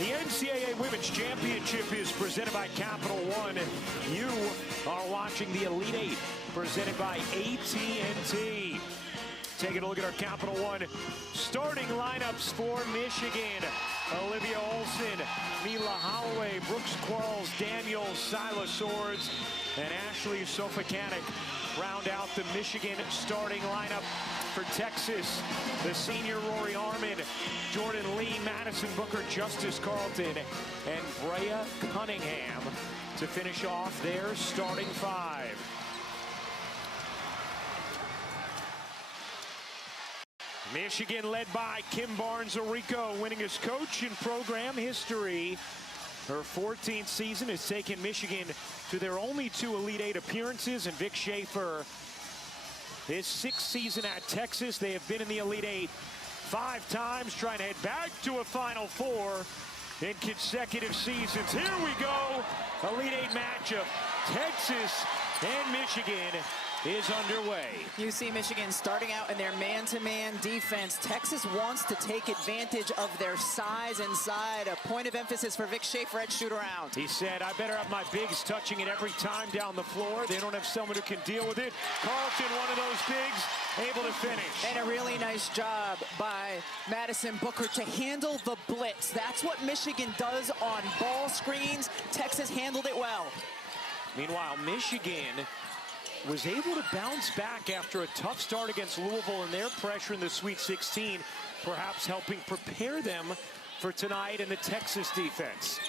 The NCAA Women's Championship is presented by Capital One. You are watching the Elite Eight, presented by AT&T. Taking a look at our Capital One starting lineups for Michigan. Olivia Olson, Mila Holloway, Brooks Quarles, Daniel Silas Swords, and Ashley Sofakanik round out the Michigan starting lineup. For Texas, the senior Rory Harmon, Jordan Lee, Madison Booker, Justice Carlton, and Brea Cunningham to finish off their starting five. Michigan led by Kim Barnes-Arico, winningest coach in program history. Her 14th season has taken Michigan to their only 2 Elite Eight appearances, and Vic Schaefer, his 6th season at Texas. They have been in the Elite Eight 5 times, trying to head back to a Final Four in consecutive seasons. Here we go, Elite Eight matchup. Texas and Michigan is underway. You see Michigan starting out in their man-to-man defense. Texas wants to take advantage of their size inside. A point of emphasis for Vic Schaefer at shoot-around. He said, I better have my bigs touching it every time down the floor. They don't have someone who can deal with it. Carlton, one of those bigs, able to finish. And a really nice job by Madison Booker to handle the blitz. That's what Michigan does on ball screens. Texas handled it well. Meanwhile, Michigan was able to bounce back after a tough start against Louisville and their pressure in the Sweet 16, perhaps helping prepare them for tonight in the Texas defense.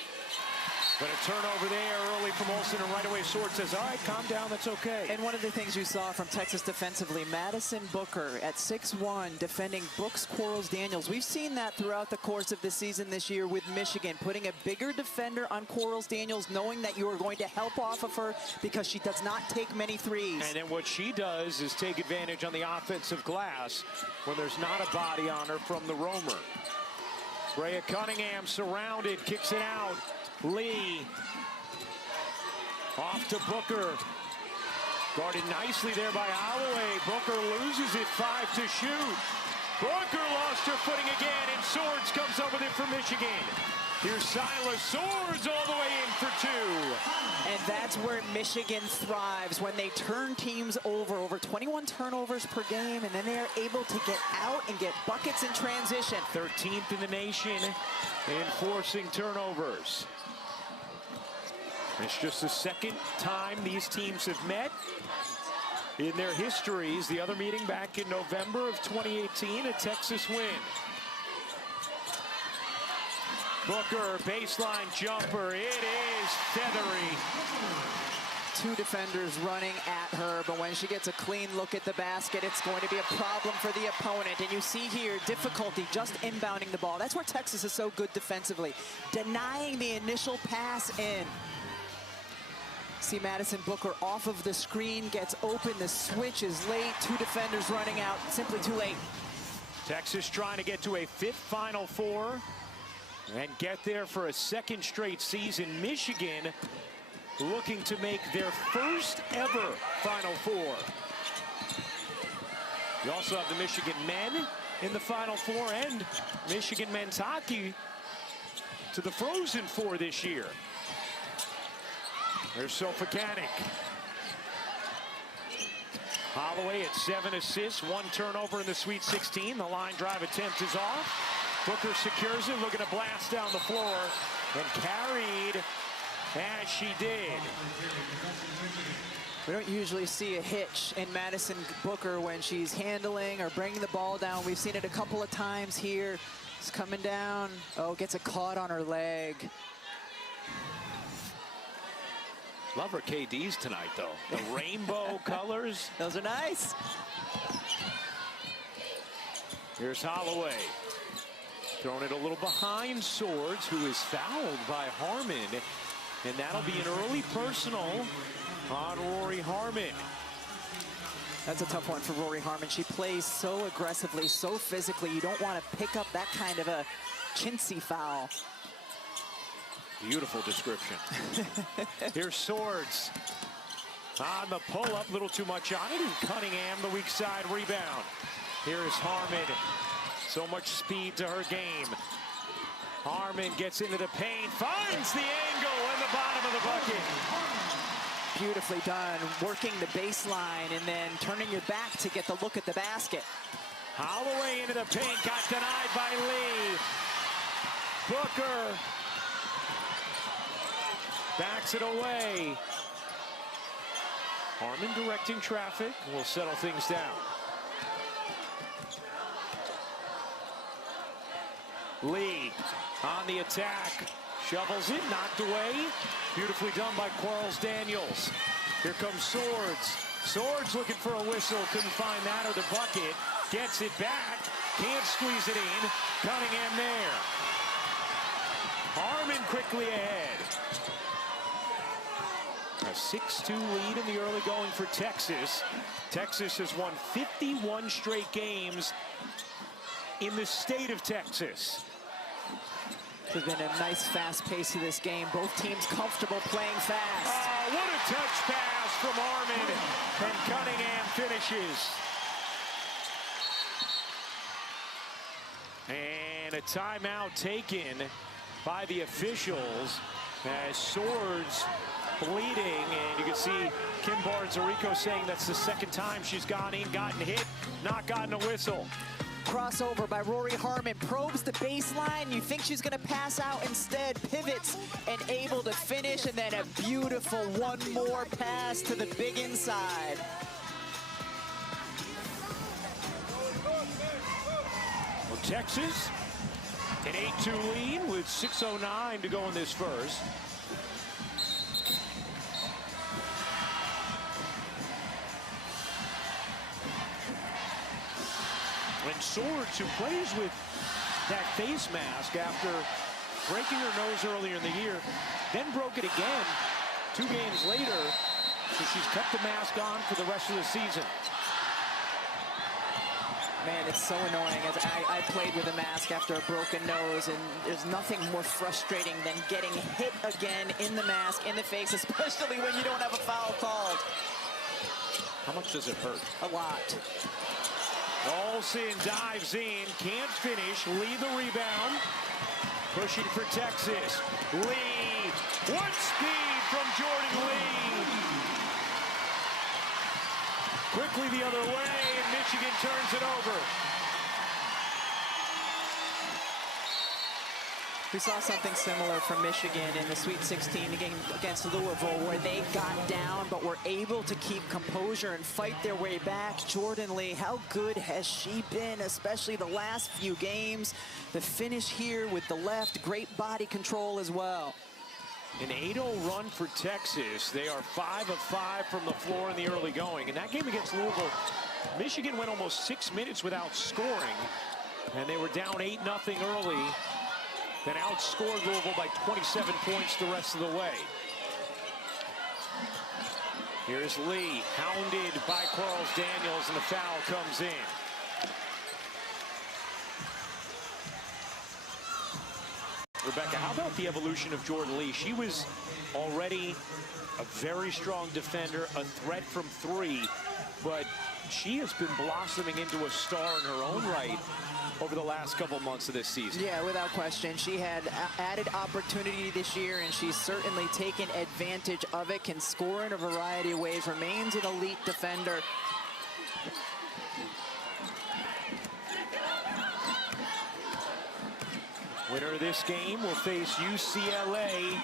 But a turnover there early from Olsen, and right away Sword says, all right, calm down, that's okay. And one of the things you saw from Texas defensively, Madison Booker at 6'1", defending Brooks Quarles Daniels. We've seen that throughout the course of the season this year with Michigan, putting a bigger defender on Quarles Daniels, knowing that you are going to help off of her because she does not take many threes. And then what she does is take advantage on the offensive glass when there's not a body on her from the roamer. Brea Cunningham surrounded, kicks it out. Lee off to Booker. Guarded nicely there by Holloway. Booker loses it, 5 to shoot. Booker lost her footing again, and Swords comes up with it for Michigan. Here's Silas Swords all the way in for 2. And that's where Michigan thrives, when they turn teams over 21 turnovers per game, and then they are able to get out and get buckets in transition. 13th in the nation in forcing turnovers. It's just the second time these teams have met in their histories. The other meeting back in November of 2018, a Texas win. Booker, baseline jumper. It is feathery. 2 defenders running at her, but when she gets a clean look at the basket, it's going to be a problem for the opponent. And you see here difficulty just inbounding the ball. That's where Texas is so good defensively, denying the initial pass in. See Madison Booker off of the screen, gets open, the switch is late, 2 defenders running out, simply too late. Texas trying to get to a 5th Final Four and get there for a 2nd straight season. Michigan looking to make their first ever Final Four. You also have the Michigan men in the Final Four and Michigan men's hockey to the Frozen Four this year. There's Sofakanik. Holloway at 7 assists, 1 turnover in the Sweet 16. The line drive attempt is off. Booker secures it, looking to blast down the floor, and carried as she did. We don't usually see a hitch in Madison Booker when she's handling or bringing the ball down. We've seen it a couple of times here. It's coming down. Oh, gets a caught on her leg. Love her KDs tonight, though. The rainbow colors. Those are nice. Here's Holloway. Throwing it a little behind Swords, who is fouled by Harmon. And that'll be an early personal on Rory Harmon. That's a tough one for Rory Harmon. She plays so aggressively, so physically. You don't want to pick up that kind of a chintzy foul. Beautiful description. Here's Swords on the pull-up, little too much on it, and Cunningham the weak side rebound. Here's Harmon. So much speed to her game. Harmon gets into the paint, finds the angle in the bottom of the bucket. Beautifully done, working the baseline and then turning your back to get the look at the basket. Holloway into the paint, got denied by Lee. Booker backs it away. Harmon directing traffic will settle things down. Lee on the attack, shovels it, knocked away. Beautifully done by Quarles Daniels. Here comes Swords. Swords looking for a whistle, couldn't find that or the bucket. Gets it back, can't squeeze it in. Cunningham there. Harmon quickly ahead. A 6-2 lead in the early going for Texas. Texas has won 51 straight games in the state of Texas. There's been a nice fast pace to this game. Both teams comfortable playing fast. Oh, what a touch pass from Harmon, and Cunningham finishes. And a timeout taken by the officials as Swords bleeding, and you can see Kim Barnes-Arico saying that's the second time she's gone in, gotten hit, not gotten a whistle. Crossover by Rory Harmon, probes the baseline. You think she's going to pass out, instead pivots and able to finish, and then a beautiful one more pass to the big inside. Well, Texas, an 8-2 lead with 6:09 to go in this first. And Swords, who plays with that face mask after breaking her nose earlier in the year, then broke it again 2 games later, so she's kept the mask on for the rest of the season. Man, it's so annoying. As I played with a mask after a broken nose, and there's nothing more frustrating than getting hit again in the mask, in the face, especially when you don't have a foul called. How much does it hurt? A lot. Olsen dives in, can't finish. Lee the rebound. Pushing for Texas. Lee, what speed from Jordan Lee. Quickly the other way, and Michigan turns it over. We saw something similar from Michigan in the Sweet 16 game against Louisville, where they got down but were able to keep composure and fight their way back. Jordan Lee, how good has she been, especially the last few games? The finish here with the left, great body control as well. An 8-0 run for Texas. They are 5 of 5 from the floor in the early going. In that game against Louisville, Michigan went almost 6 minutes without scoring, and they were down 8-0 early. Then outscored Louisville by 27 points the rest of the way. Here's Lee, hounded by Quarles Daniels, and the foul comes in. Rebecca, how about the evolution of Jordan Lee? She was already a very strong defender, a threat from 3, but she has been blossoming into a star in her own right over the last couple months of this season. Yeah, without question. She had added opportunity this year, and she's certainly taken advantage of it, can score in a variety of ways, remains an elite defender. Winner of this game will face UCLA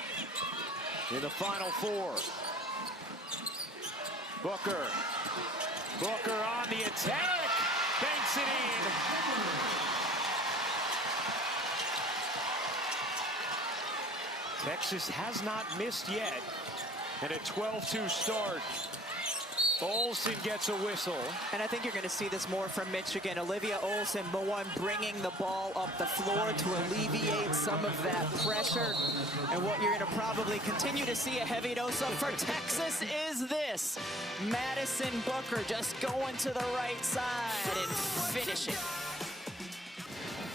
in the Final Four. Booker on the attack, banks it in. Texas has not missed yet, and a 12-2 start. Olsen gets a whistle. And I think you're going to see this more from Michigan. Olivia Olsen, the one bringing the ball up the floor to alleviate some of that pressure. And what you're going to probably continue to see a heavy dose of for Texas is this. Madison Booker just going to the right side and finishing.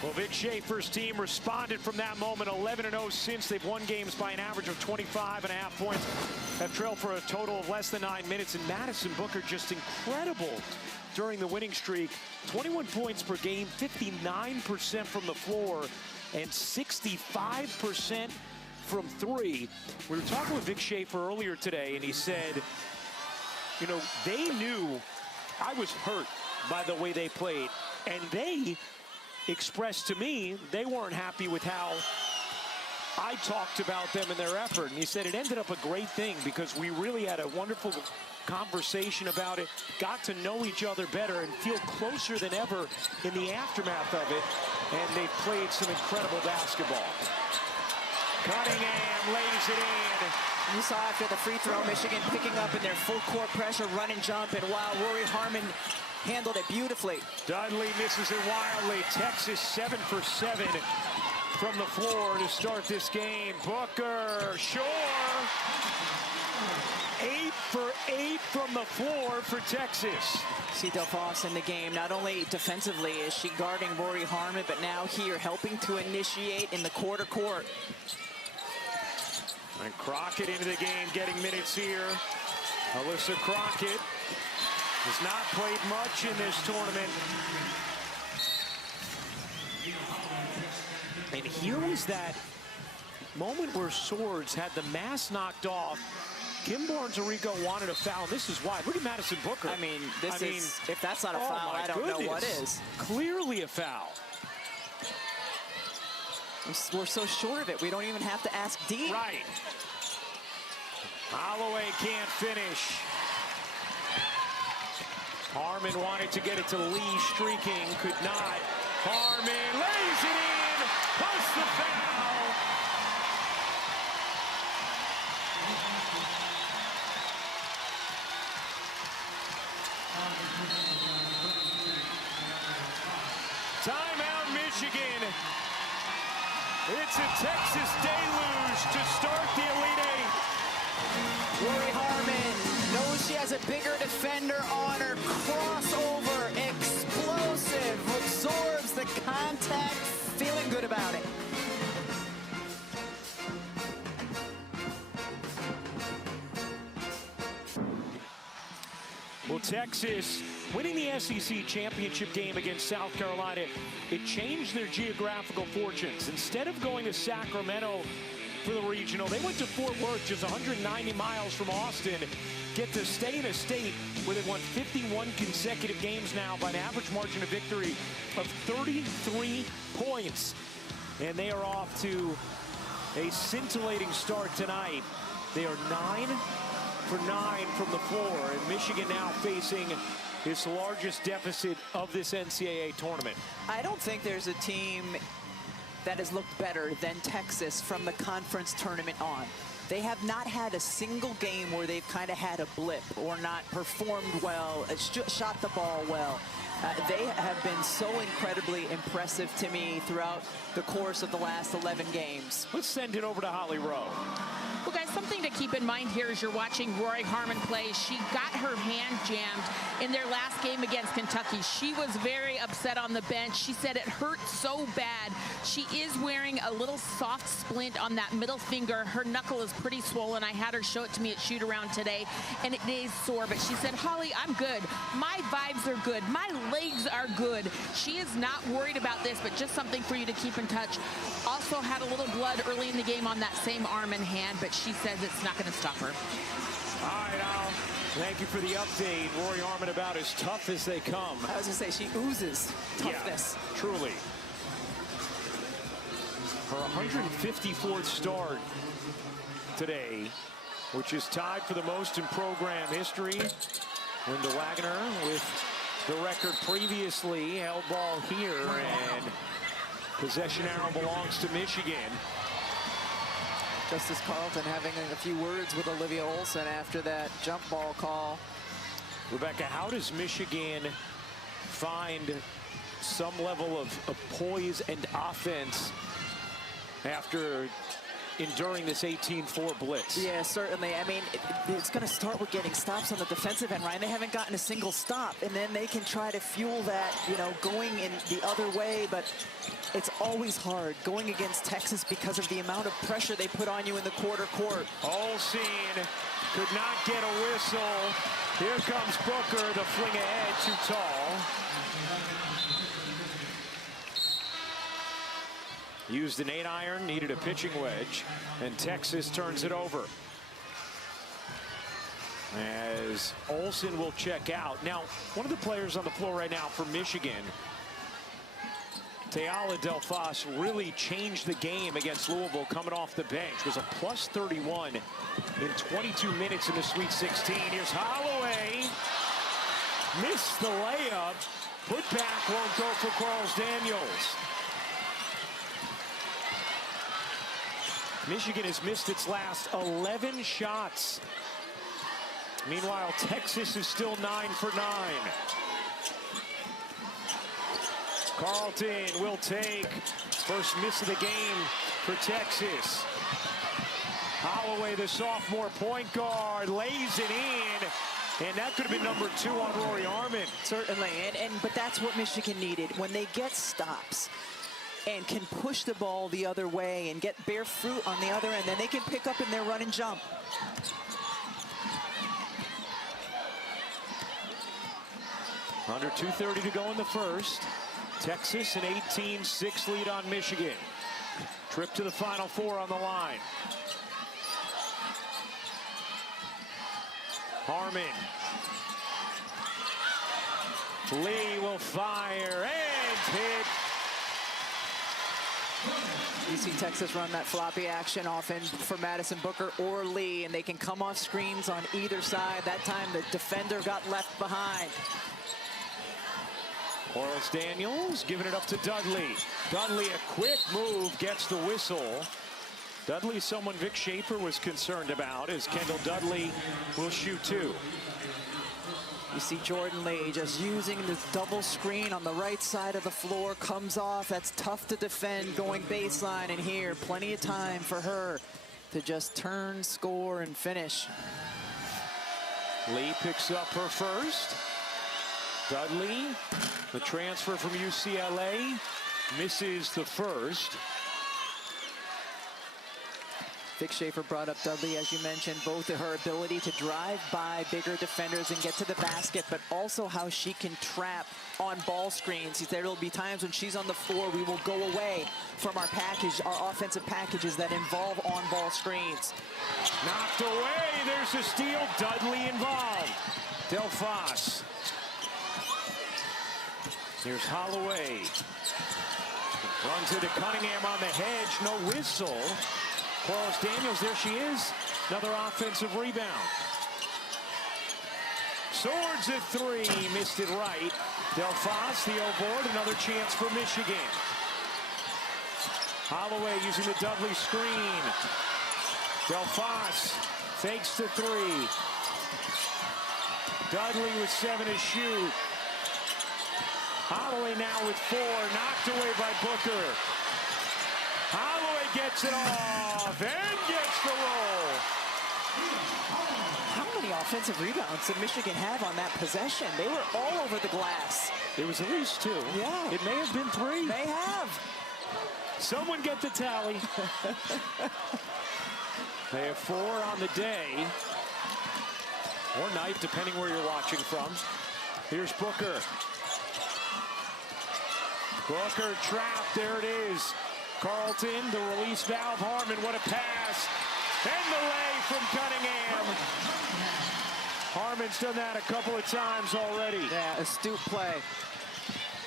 Well, Vic Schaefer's team responded from that moment. 11-0 since. They've won games by an average of 25.5 points. Have trailed for a total of less than 9 minutes. And Madison Booker just incredible during the winning streak. 21 points per game, 59% from the floor, and 65% from three. We were talking with Vic Schaefer earlier today, and he said, you know, they knew I was hurt by the way they played, and they expressed to me they weren't happy with how I talked about them and their effort. And he said it ended up a great thing because we really had a wonderful conversation about it, got to know each other better and feel closer than ever in the aftermath of it. And they've played some incredible basketball. Cunningham lays it in. You saw after the free throw, Michigan picking up in their full court pressure, run and jump, and while Rory Harmon handled it beautifully. Dudley misses it wildly. Texas 7 for 7 from the floor to start this game. Booker, Shore, 8 for 8 from the floor for Texas. See Delphos in the game. Not only defensively is she guarding Rory Harmon, but now here helping to initiate in the quarter court. And Crockett into the game, getting minutes here. Alyssa Crockett has not played much in this tournament. And here was that moment where Swords had the mask knocked off. Kim Barnes-Arico wanted a foul. This is why. Look at Madison Booker. I mean, if that's not a foul, I don't know what is. Clearly a foul. We're so short of it, we don't even have to ask Dean. Right. Holloway can't finish. Harmon wanted to get it to Lee, streaking, could not. Harmon lays it in, post the foul. Timeout, Michigan. It's a Texas deluge to start the Elite Eight. Rory Harmon knows she has a bigger defender on her. Crossover, explosive, absorbs the contact, feeling good about it. Well, Texas winning the SEC championship game against South Carolina, it changed their geographical fortunes. Instead of going to Sacramento for the regional, they went to Fort Worth, just 190 miles from Austin, get to stay in a state where they've won 51 consecutive games now by an average margin of victory of 33 points. And they are off to a scintillating start tonight. They are 9 for 9 from the floor, and Michigan now facing its largest deficit of this NCAA tournament. I don't think there's a team that has looked better than Texas from the conference tournament on. They have not had a single game where they've kind of had a blip or not performed well, shot the ball well. They have been so incredibly impressive to me throughout the course of the last 11 games. Let's send it over to Holly Rowe. Well, guys, something to keep in mind here as you're watching Rory Harmon play. She got her hand jammed in their last game against Kentucky. She was very upset on the bench. She said it hurt so bad. She is wearing a little soft splint on that middle finger. Her knuckle is pretty swollen. I had her show it to me at shoot-around today, and it is sore. But she said, Holly, I'm good. My vibes are good. My legs are good. She is not worried about this, but just something for you to keep in touch. Also had a little blood early in the game on that same arm and hand, but she says it's not going to stop her. All right, Al, thank you for the update. Rory Harmon about as tough as they come. I was going to say, she oozes toughness. Yeah, truly. Her 154th start today, which is tied for the most in program history. Linda Wagner with the record previously, held ball here, and possession arrow belongs to Michigan. Justice Carlton having a few words with Olivia Olson after that jump ball call. Rebecca, how does Michigan find some level of poise and offense after enduring this 18-4 blitz. Yeah, certainly. I mean, it's going to start with getting stops on the defensive end, Ryan. They haven't gotten a single stop, and then they can try to fuel that, you know, going in the other way, but it's always hard going against Texas because of the amount of pressure they put on you in the quarter court. Olsen could not get a whistle. Here comes Booker, the fling ahead, too tall. Used an 8-iron, needed a pitching wedge, and Texas turns it over. As Olsen will check out. Now, one of the players on the floor right now for Michigan, Teala Delfas, really changed the game against Louisville coming off the bench. Was a plus 31 in 22 minutes in the Sweet 16. Here's Holloway. Missed the layup. Put back won't go for Quarles Daniels. Michigan has missed its last 11 shots. Meanwhile, Texas is still 9 for 9. Carlton will take first miss of the game for Texas. Holloway, the sophomore point guard, lays it in. And that could have been number 2 on Rory Harmon. Certainly, but that's what Michigan needed. When they get stops and can push the ball the other way and get bare fruit on the other end, then they can pick up in their run and jump. Under 2:30 to go in the first. Texas an 18-6 lead on Michigan. Trip to the Final Four on the line. Harmon. Lee will fire and hit. You see Texas run that floppy action often for Madison Booker or Lee, and they can come off screens on either side. That time the defender got left behind. Quarles Daniels giving it up to Dudley. Dudley, a quick move, gets the whistle. Dudley, someone Vic Schaefer was concerned about, as Kendall Dudley will shoot 2. You see Jordan Lee just using this double screen on the right side of the floor, comes off. That's tough to defend going baseline, and here plenty of time for her to just turn, score, and finish. Lee picks up her first. Dudley, the transfer from UCLA, misses the first. Vic Schaefer brought up Dudley, as you mentioned, both her ability to drive by bigger defenders and get to the basket, but also how she can trap on ball screens. There will be times when she's on the floor, we will go away from our package, our offensive packages that involve on-ball screens. Knocked away, there's a steal, Dudley involved. Delfas. Here's Holloway. Runs into Cunningham on the hedge, no whistle. Quarles Daniels, there she is. Another offensive rebound. Swords at 3, missed it right. Delfas, the O-board, another chance for Michigan. Holloway using the Dudley screen. Delfas fakes to 3. Dudley with 7 to shoot. Holloway now with 4, knocked away by Booker. Holloway gets it off and gets the roll. How many offensive rebounds did Michigan have on that possession? They were all over the glass. It was at least 2. Yeah. It may have been 3. They have. Someone get the tally. They have 4 on the day. Or night, depending where you're watching from. Here's Booker. Booker trapped, there it is. Carlton, the release valve, Harmon, what a pass. And the lay from Cunningham. Harmon's done that a couple of times already. Yeah, astute play.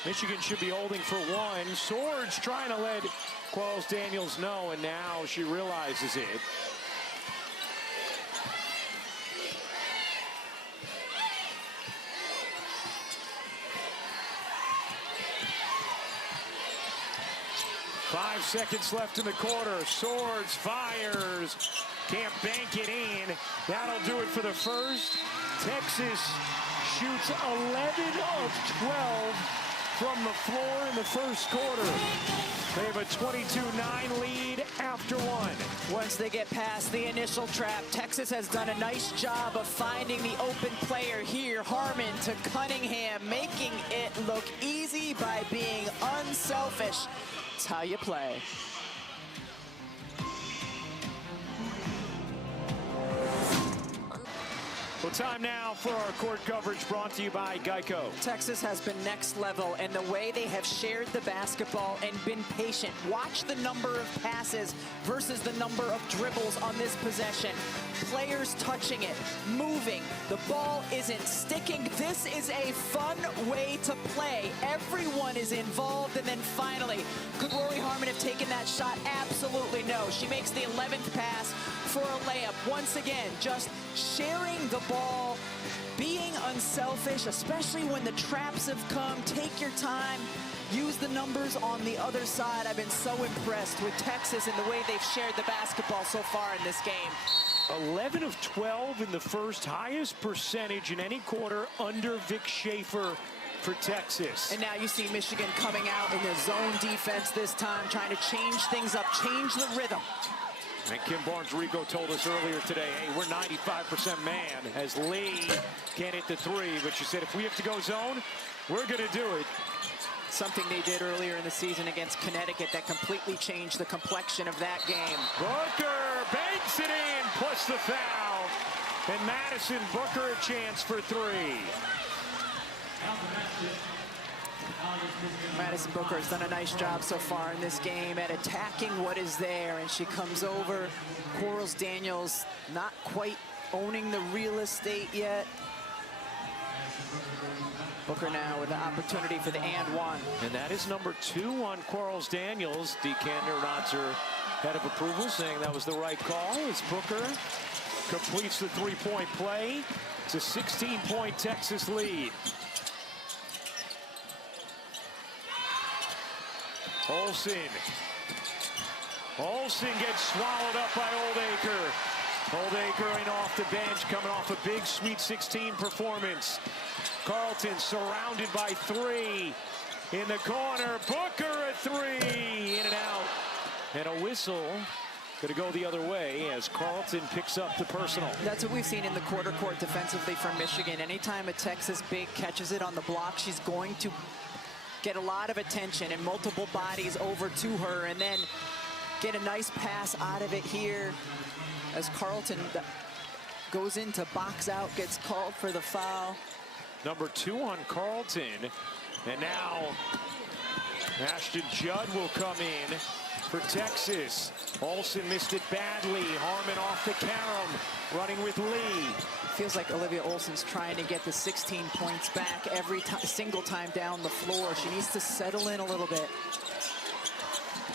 Michigan should be holding for 1. Swords trying to let Quarles Daniels know, and now she realizes it. Five seconds left in the quarter. Swords fires. Can't bank it in. That'll do it for the first. Texas shoots 11 of 12 from the floor in the first quarter. They have have a 22-9 lead after one. Once they get past the initial trap, Texas has done a nice job of finding the open player here. Harmon to Cunningham, making it look easy by being unselfish. It's how you play. Well, time now for our court coverage brought to you by Geico. Texas has been next level in the way they have shared the basketball and been patient. Watch the number of passes versus the number of dribbles on this possession. Players touching it, moving. The ball isn't sticking. This is a fun way to play. Everyone is involved. And then finally, could Rory Harmon have taken that shot? Absolutely no. She makes the 11th pass for a layup. Once again, just sharing the ball, being unselfish, especially when the traps have come. Take your time. Use the numbers on the other side. I've been so impressed with Texas and the way they've shared the basketball so far in this game. 11 of 12 in the first, highest percentage in any quarter under Vic Schaefer for Texas. And now you see Michigan coming out in the zone defense this time, trying to change things up, change the rhythm. And Kim Barnes-Rico told us earlier today, hey, we're 95% man, as Lee can't hit the three, but she said if we have to go zone, we're going to do it. Something they did earlier in the season against Connecticut that completely changed the complexion of that game. Booker banks it in, plus the foul. And Madison Booker a chance for three. Madison Booker has done a nice job so far in this game at attacking what is there, and she comes over. Quarles Daniels not quite owning the real estate yet. Booker now with the opportunity for the and one. And that is number 2 on Quarles Daniels. Dee Kanter nods her head of approval, saying that was the right call as Booker completes the three-point play. It's a 16-point Texas lead. Olsen gets swallowed up by Oldacre. Oldacre in off the bench, coming off a big Sweet 16 performance. Carlton surrounded by 3 in the corner. Booker a 3, in and out. And a whistle going to go the other way as Carlton picks up the personal. That's what we've seen in the quarter court defensively from Michigan. Anytime a Texas big catches it on the block, she's going to get a lot of attention and multiple bodies over to her, and then get a nice pass out of it here as Carlton goes in to box out, gets called for the foul. Number 2 on Carlton, and now Ashton Judd will come in for Texas. Olsen missed it badly. Harmon off the carom, running with Lee. Feels like Olivia Olsen's trying to get the 16 points back every single time down the floor. She needs to settle in a little bit.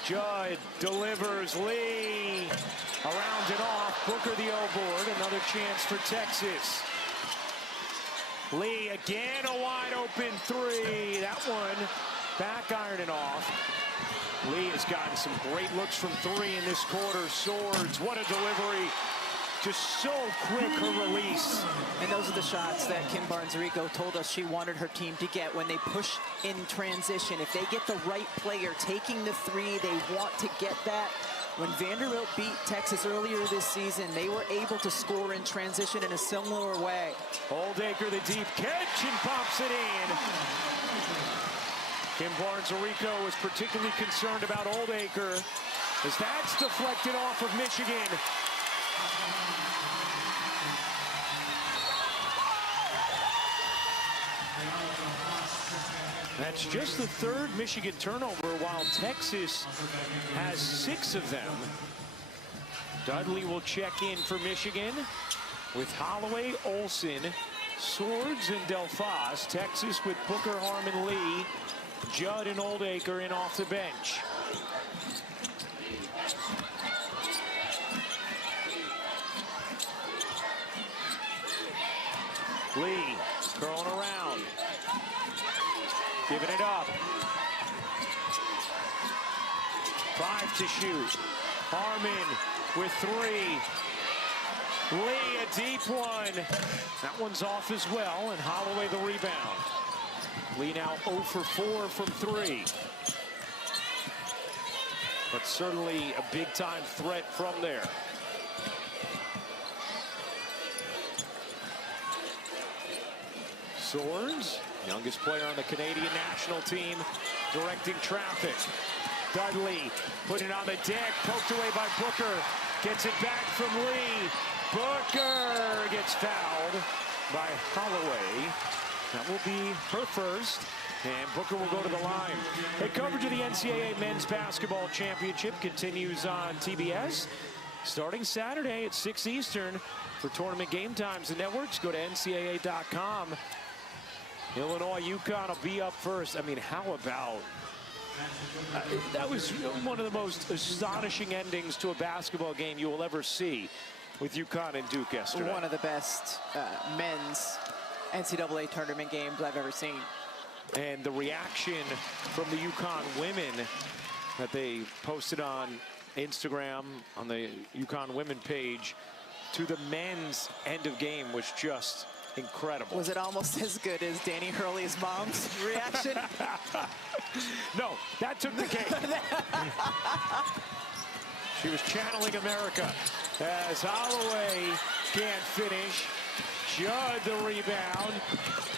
Judd delivers. Lee around and off. Booker the O-board. Another chance for Texas. Lee again, a wide open 3. That one back ironing off. Lee has gotten some great looks from 3 in this quarter. Swords, what a delivery. Just so quick, her release. And those are the shots that Kim Barnes-Rico told us she wanted her team to get when they push in transition. If they get the right player taking the 3, they want to get that. When Vanderbilt beat Texas earlier this season, they were able to score in transition in a similar way. Oldacre the deep catch and pops it in. Kim Barnes-Rico was particularly concerned about Oldacre as that's deflected off of Michigan. That's just the 3rd Michigan turnover, while Texas has 6 of them. Dudley will check in for Michigan with Holloway, Olsen, Swords, and Delphos. Texas with Booker, Harmon, Lee, Judd, and Oldacre in off the bench. Lee curling around. Giving it up. 5 to shoot. Harmon with 3. Lee a deep one. That one's off as well, and Holloway the rebound. Lee now 0 for 4 from 3. but certainly a big-time threat from there. Swords, youngest player on the Canadian national team, directing traffic. Dudley putting it on the deck, poked away by Booker. Gets it back from Lee. Booker gets fouled by Holloway. That will be her first, and Booker will go to the line. The coverage of the NCAA Men's Basketball Championship continues on TBS, starting Saturday at 6 Eastern. For tournament game times and networks, go to ncaa.com. Illinois, UConn will be up first. I mean, how about... that was one of the most astonishing endings to a basketball game you will ever see with UConn and Duke yesterday. One of the best men's NCAA tournament games I've ever seen. And the reaction from the UConn women that they posted on Instagram, on the UConn women page, to the men's end of game was just incredible. Was it almost as good as Danny Hurley's mom's reaction? No, that took the cake. She was channeling America as Holloway can't finish. Judd the rebound.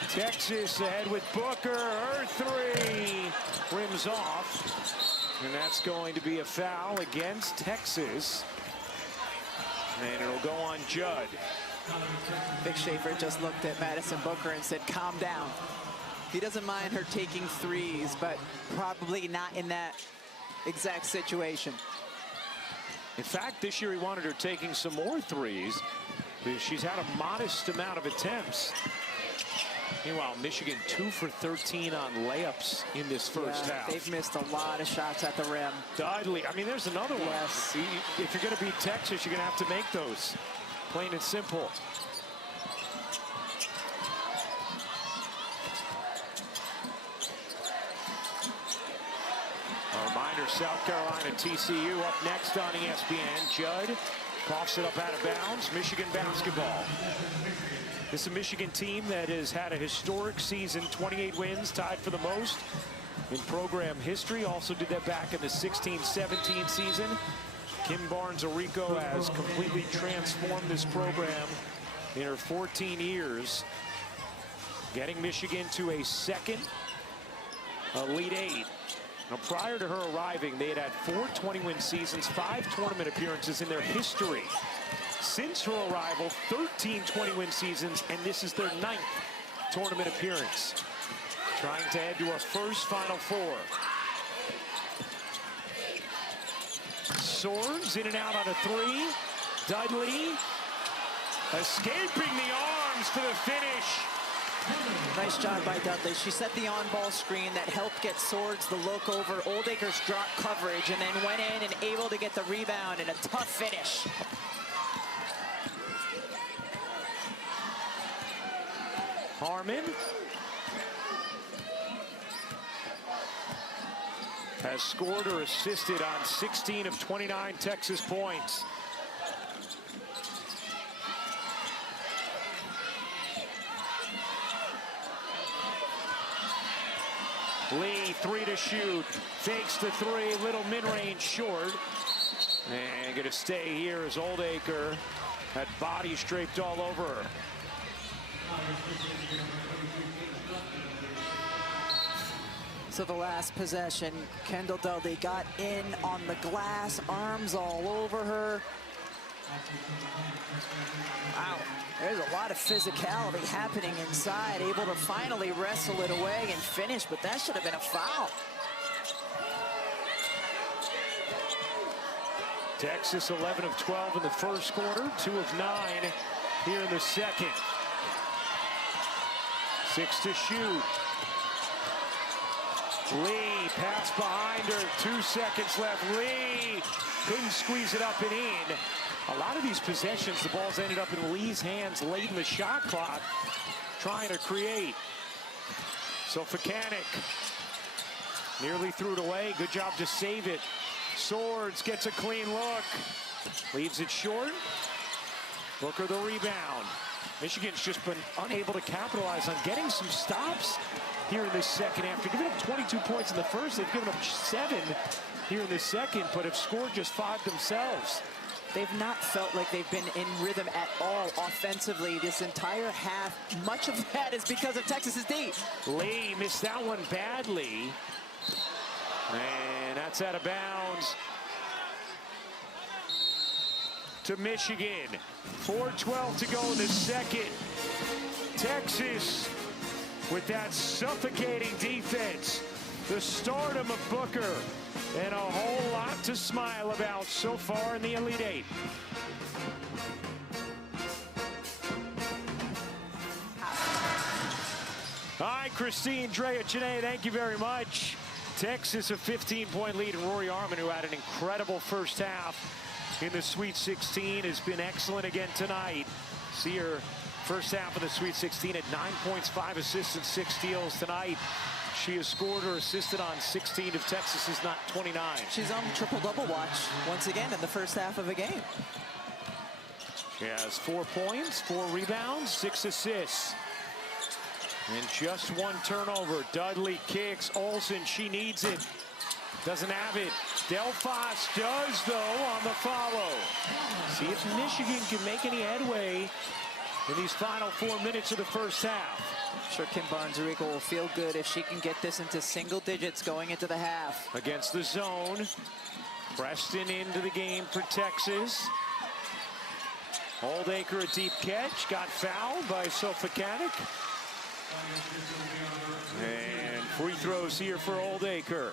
Texas ahead with Booker. Her three rims off. And that's going to be a foul against Texas. And it'll go on Judd. Vic Schaefer just looked at Madison Booker and said, calm down. He doesn't mind her taking threes, but probably not in that exact situation. In fact, this year he wanted her taking some more threes. She's had a modest amount of attempts. Meanwhile, Michigan 2 for 13 on layups in this first half. They've missed a lot of shots at the rim. Dudley, I mean, there's another one. Yes. If you're going to beat Texas, you're going to have to make those. Plain and simple. A reminder, South Carolina TCU up next on ESPN. Judd coughs it up out of bounds. Michigan basketball. This is a Michigan team that has had a historic season, 28 wins, tied for the most in program history. Also did that back in the 16-17 season. Kim Barnes-Arico has completely transformed this program in her 14 years, getting Michigan to a second Elite Eight. Now, prior to her arriving, they had had 4 20-win seasons, 5 tournament appearances in their history. Since her arrival, 13 20-win seasons, and this is their 9th tournament appearance. Trying to head to a first Final Four. Swords in and out on a three. Dudley escaping the arms for the finish. Nice job by Dudley. She set the on-ball screen that helped get Swords the look over Oldacre's drop coverage, and then went in and able to get the rebound and a tough finish. Harmon has scored or assisted on 16 of 29 Texas points. Lee, 3 to shoot, fakes the 3, little mid-range short. And gonna stay here as Oldacre had body draped all over her. So the last possession, Kendall Dudley got in on the glass, arms all over her. Wow, there's a lot of physicality happening inside, able to finally wrestle it away and finish, but that should have been a foul. Texas 11 of 12 in the first quarter, 2 of 9 here in the second. 6 to shoot. Lee, pass behind her, 2 seconds left. Lee couldn't squeeze it up and in. A lot of these possessions, the ball's ended up in Lee's hands late in the shot clock, trying to create. So Fakanik nearly threw it away. Good job to save it. Swords gets a clean look. Leaves it short. Booker the rebound. Michigan's just been unable to capitalize on getting some stops here in this second. After giving up 22 points in the first, they've given up 7 here in the second, but have scored just 5 themselves. They've not felt like they've been in rhythm at all offensively this entire half. Much of that is because of Texas's D. Lee missed that one badly. And that's out of bounds to Michigan. 4:12 to go in the second. Texas with that suffocating defense. The stardom of Booker. And a whole lot to smile about so far in the Elite Eight. Hi, Christine, Drea, Janae, thank you very much. Texas a 15-point lead, and Rory Harmon, who had an incredible first half in the Sweet 16, has been excellent again tonight. See her first half of the Sweet 16 at 9 points, 5 assists, and 6 steals tonight. She has scored or assisted on 16 of Texas's 29. She's on triple-double watch once again in the first half of a game. She has 4 points, 4 rebounds, 6 assists. And just 1 turnover. Dudley kicks. Olsen, she needs it. Doesn't have it. Delphos does, though, on the follow. See if Michigan can make any headway in these final 4 minutes of the first half. I'm sure Kim Barnes-Arico will feel good if she can get this into single digits going into the half. Against the zone. Preston into the game for Texas. Oldacre a deep catch. Got fouled by Sofakanik. And free throws here for Oldacre.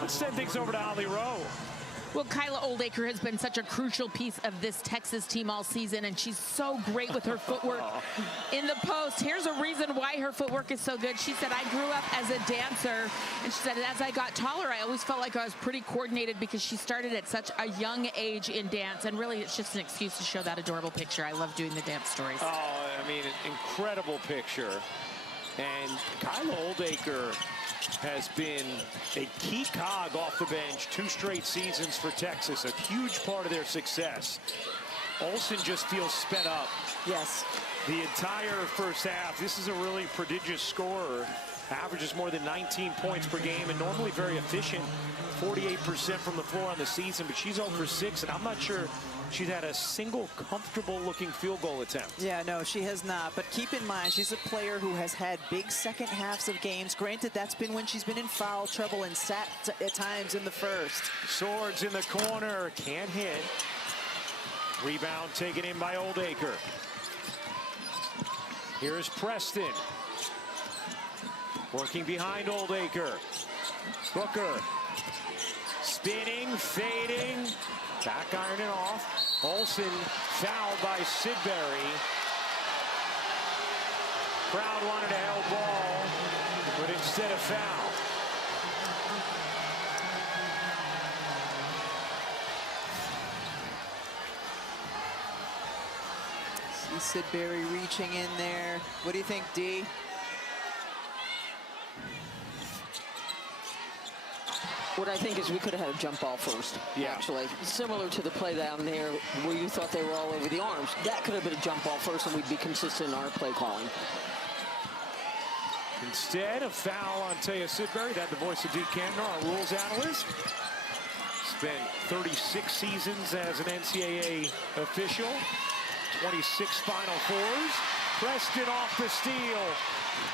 Let's send things over to Holly Rowe. Well, Kyla Oldacre has been such a crucial piece of this Texas team all season, and she's so great with her footwork in the post. Here's a reason why her footwork is so good. She said, I grew up as a dancer, and she said, as I got taller, I always felt like I was pretty coordinated because she started at such a young age in dance, and really it's just an excuse to show that adorable picture. I love doing the dance stories. Oh, I mean, an incredible picture. And Kyla Oldacre has been a key cog off the bench 2 straight seasons for Texas, a huge part of their success. Olsen just feels sped up. Yes. The entire first half. This is a really prodigious scorer. Averages more than 19 points per game and normally very efficient. 48% from the floor on the season, but she's 0 for 6, and I'm not sure she's had a single comfortable looking field goal attempt. Yeah, no, she has not. But keep in mind, she's a player who has had big second halves of games. Granted, that's been when she's been in foul trouble and sat at times in the first. Swords in the corner, can't hit. Rebound taken in by Oldacre. Here's Preston. Working behind Oldacre. Booker. Spinning, fading. Back ironing off. Olsen fouled by Sidbury. Crowd wanted a held ball, but instead a foul. See Sidbury reaching in there. What do you think, D? What I think is we could have had a jump ball first, actually. Similar to the play down there where you thought they were all over the arms. That could have been a jump ball first, and we'd be consistent in our play calling. Instead, a foul on Taya Sidbury. That the voice of Deke Kantner, our rules analyst. Spent 36 seasons as an NCAA official. 26 Final Fours. Preston off the steal.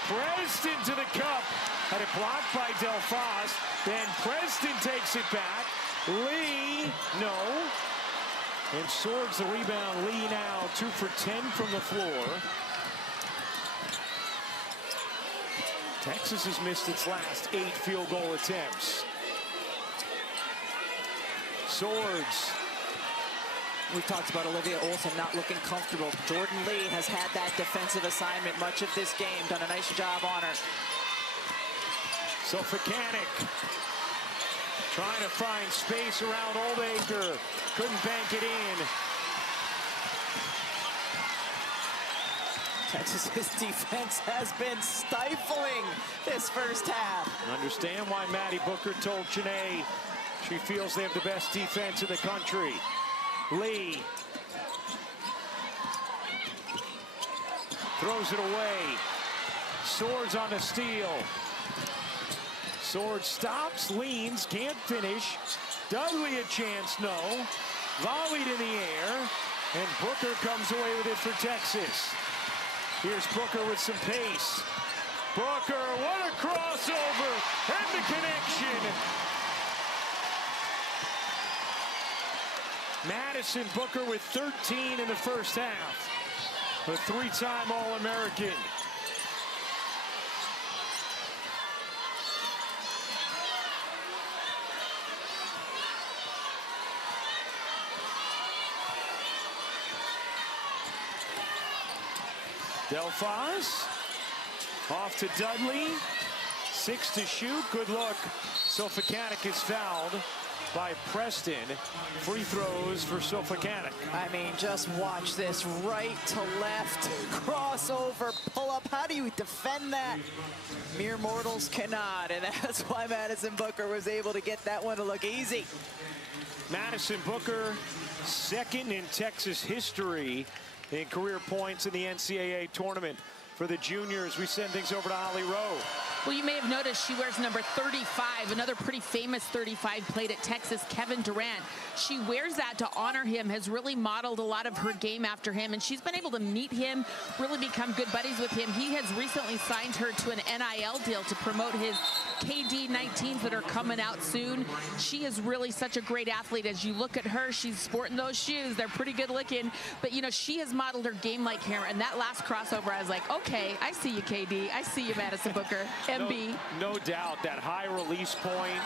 Preston to the cup. Had it blocked by Delphos. Then Preston takes it back. Lee, no. And Swords the rebound. Lee now 2 for 10 from the floor. Texas has missed its last 8 field goal attempts. Swords. We've talked about Olivia Olsen not looking comfortable. Jordan Lee has had that defensive assignment much of this game. Done a nice job on her. Sofakanik trying to find space around Oldacre. Couldn't bank it in. Texas's defense has been stifling this first half. Understand why Maddie Booker told Janae she feels they have the best defense in the country. Lee. throws it away. Swords on the steal. Sword stops, leans, can't finish. Dudley a chance, no. Volleyed in the air, and Booker comes away with it for Texas. Here's Booker with some pace. Booker, what a crossover, and the connection. Madison Booker with 13 in the first half. A three-time All-American. Delphos off to Dudley. 6 to shoot. Good look. Sofocanic is fouled by Preston. Free throws for Sofocanic. I mean, just watch this. Right to left, crossover, pull up. How do you defend that? Mere mortals cannot, and that's why Madison Booker was able to get that one to look easy. Madison Booker, second in Texas history in career points in the NCAA tournament. For the juniors, we send things over to Holly Rowe. Well, you may have noticed she wears number 35, another pretty famous 35 played at Texas, Kevin Durant. She wears that to honor him, has really modeled a lot of her game after him, and she's been able to meet him, really become good buddies with him. He has recently signed her to an NIL deal to promote his KD 19s that are coming out soon. She is really such a great athlete. As you look at her, she's sporting those shoes. They're pretty good looking, but you know, she has modeled her game like her, and that last crossover, I was like, okay, I see you, KD. I see you, Madison Booker. MB. No doubt that high release point,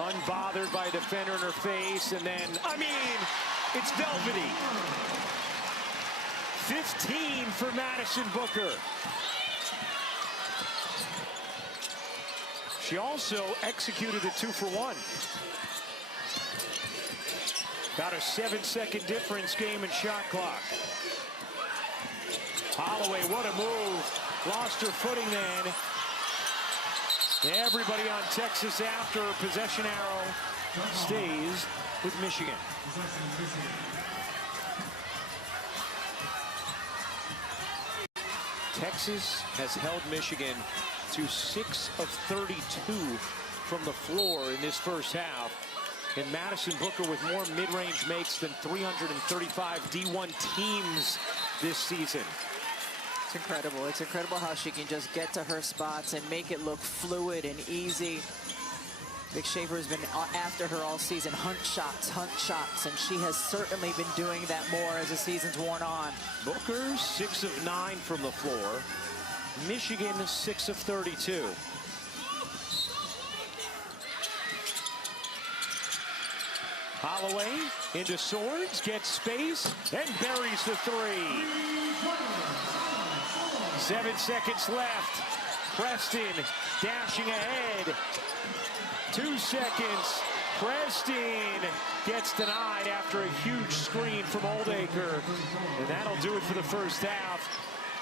unbothered by a defender in her face, and then, I mean, it's velvety. 15 for Madison Booker. She also executed a 2-for-1. Got a 7-second difference game and shot clock. Holloway, what a move. Lost her footing then. Everybody on Texas after possession arrow stays with Michigan. Texas has held Michigan to 6 of 32 from the floor in this first half. And Madison Booker with more mid-range makes than 335 D1 teams this season. It's incredible. It's incredible how she can just get to her spots and make it look fluid and easy. Vic Schaefer has been after her all season. Hunt shots, and she has certainly been doing that more as the season's worn on. Booker 6 of 9 from the floor. Michigan 6 of 32. Holloway into Swords, gets space, and buries the three. 7 seconds left. Preston dashing ahead. 2 seconds. Preston gets denied after a huge screen from Oldacre. And that'll do it for the first half.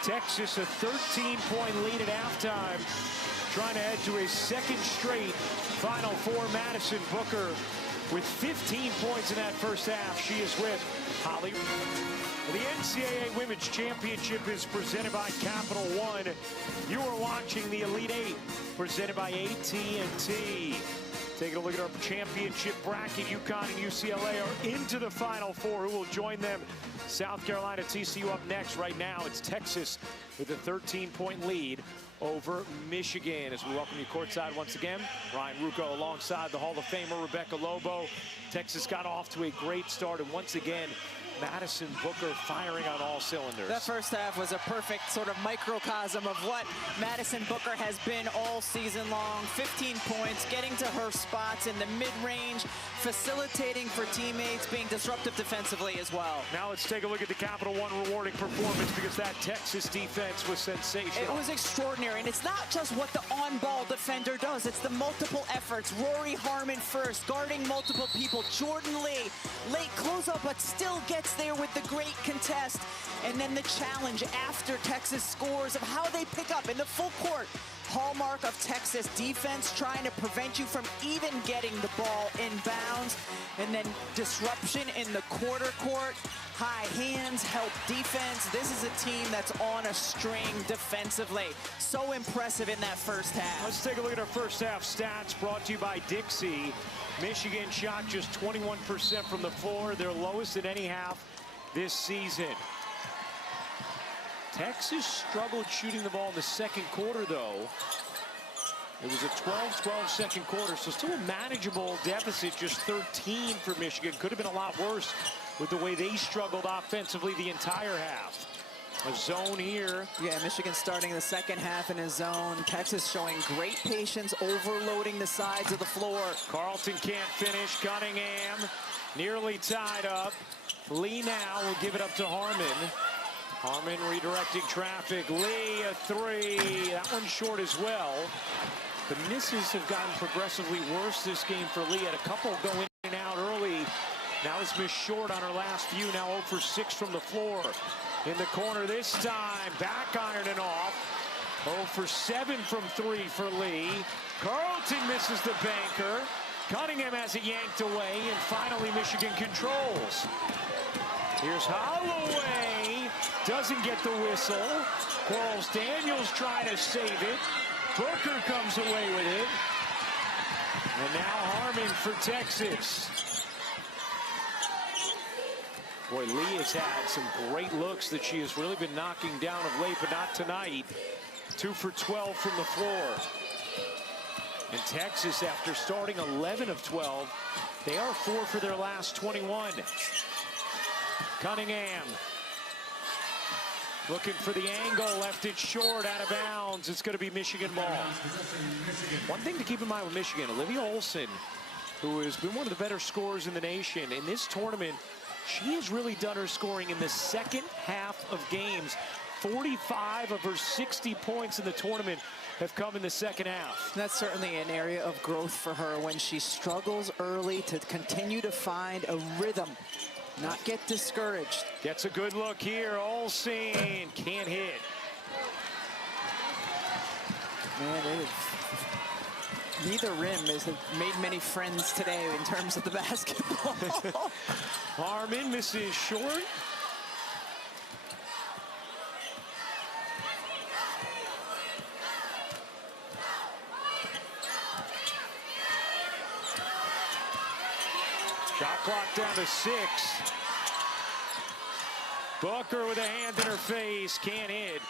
Texas a 13-point lead at halftime. Trying to head to a second straight Final Four. Madison Booker with 15 points in that first half. She is with Holly. The NCAA Women's Championship is presented by Capital One. You are watching the Elite Eight, presented by AT&T. Taking a look at our championship bracket. UConn and UCLA are into the Final Four. Who will join them? South Carolina, TCU up next. Right now, it's Texas with a 13-point lead over Michigan. As we welcome you courtside once again, Ryan Ruocco alongside the Hall of Famer Rebecca Lobo. Texas got off to a great start, and once again, Madison Booker firing on all cylinders. That first half was a perfect sort of microcosm of what Madison Booker has been all season long. 15 points, getting to her spots in the mid-range, facilitating for teammates, being disruptive defensively as well. Now let's take a look at the Capital One rewarding performance, because that Texas defense was sensational. It was extraordinary, and it's not just what the on-ball defender does. It's the multiple efforts. Rory Harmon first, guarding multiple people. Jordan Lee, late closeout, but still gets there with the great contest. And then the challenge after Texas scores of how they pick up in the full court. Hallmark of Texas defense, trying to prevent you from even getting the ball in bounds. And then disruption in the quarter court. high hands, help defense. This is a team that's on a string defensively. So impressive in that first half. Let's take a look at our first half stats brought to you by Dixie. Michigan shot just 21% from the floor, their lowest in any half this season. Texas struggled shooting the ball in the second quarter, though. It was a 12-12 second quarter, so still a manageable deficit, just 13 for Michigan. Could have been a lot worse with the way they struggled offensively the entire half. A zone here. Yeah, Michigan starting the second half in a zone. Texas showing great patience, overloading the sides of the floor. Carlton can't finish. Cunningham nearly tied up. Lee now will give it up to Harmon. Harmon redirecting traffic. Lee, a three. That one's short as well. The misses have gotten progressively worse this game for Lee. Had a couple go in and out early. Now it's missed short on her last few. Now 0 for 6 from the floor. In the corner this time. Back ironing off. 0 for 7 from 3 for Lee. Carlton misses the banker. Cunningham has it yanked away. And finally Michigan controls. Here's Holloway. Doesn't get the whistle. Quarles Daniels trying to save it. Booker comes away with it. And now Harmon for Texas. Boy, Lee has had some great looks that she has really been knocking down of late, but not tonight. 2 for 12 from the floor. And Texas, after starting 11 of 12, they are 4 for their last 21. Cunningham looking for the angle, left it short, out of bounds. It's going to be Michigan ball. One thing to keep in mind with Michigan, Olivia Olson, who has been one of the better scorers in the nation, in this tournament, she has really done her scoring in the second half of games. 45 of her 60 points in the tournament have come in the second half. That's certainly an area of growth for her when she struggles early to continue to find a rhythm. Not get discouraged. Gets a good look here. Olsen can't hit. Man, neither rim has made many friends today in terms of the basketball. Harmon misses short. Shot clock down to 6. Booker with a hand in her face, can't hit.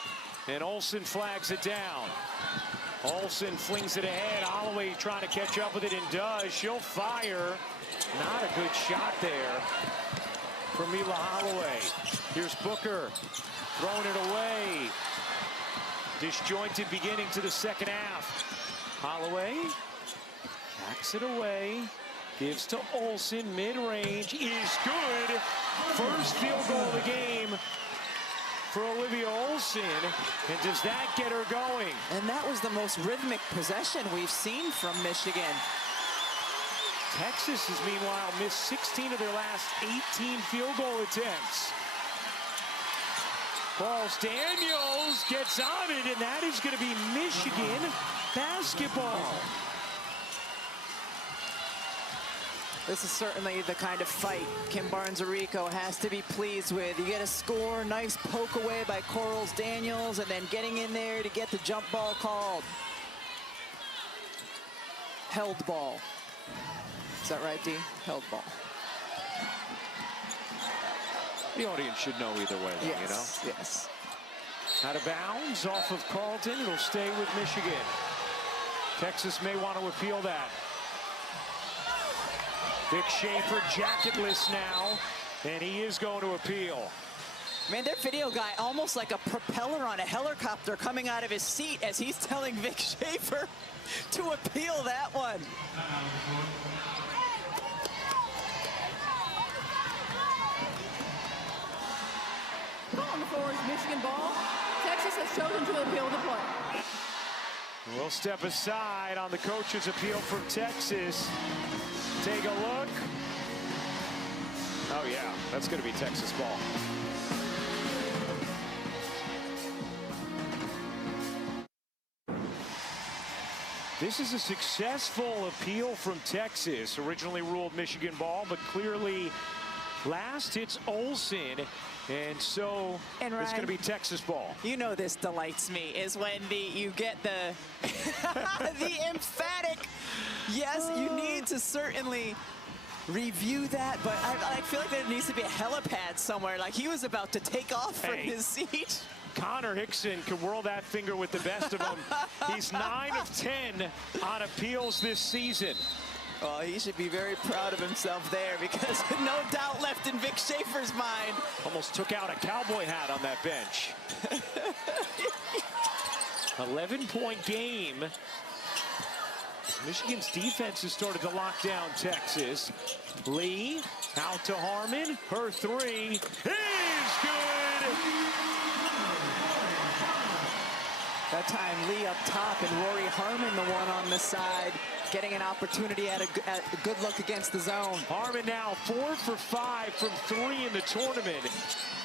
And Olsen flags it down. Olsen flings it ahead. Holloway trying to catch up with it and does. She'll fire. Not a good shot there from Mila Holloway. Here's Booker throwing it away. Disjointed beginning to the second half. Holloway backs it away. Gives to Olsen, mid-range is good. First field goal of the game for Olivia Olsen. And does that get her going? And that was the most rhythmic possession we've seen from Michigan. Texas has meanwhile missed 16 of their last 18 field goal attempts. Quarles Daniels gets on it, and that is going to be Michigan basketball. This is certainly the kind of fight Kim Barnes-Arico has to be pleased with. You get a score, nice poke away by Quarles Daniels, and then getting in there to get the jump ball called. Held ball. Is that right, D? Held ball. The audience should know either way, though, Yes, you know? yes. Out of bounds, off of Carlton. It'll stay with Michigan. Texas may want to appeal that. Vic Schaefer jacketless now, and he is going to appeal. Man, their video guy almost like a propeller on a helicopter coming out of his seat as he's telling Vic Schaefer to appeal that one. Call on the floor is Michigan ball. Texas has chosen to appeal the play. We'll step aside on the coach's appeal from Texas. Take a look. Oh, yeah, that's going to be Texas ball. This is a successful appeal from Texas. Originally ruled Michigan ball, but clearly Last it's Olsen, and so And it's Ryan, going to be Texas ball. You know this delights me, is when you get the the emphatic. Yes, you need to certainly review that, but I feel like there needs to be a helipad somewhere. Like he was about to take off from his seat. Connor Hickson can whirl that finger with the best of them. He's 9 of 10 on appeals this season. Well, he should be very proud of himself there, because no doubt left in Vic Schaefer's mind. Almost took out a cowboy hat on that bench. 11-point game. Michigan's defense has started to lock down Texas. Lee out to Harmon. Her three is good. That time Lee up top and Rory Harmon the one on the side, getting an opportunity at a good look against the zone. Harmon now 4 for 5 from 3 in the tournament.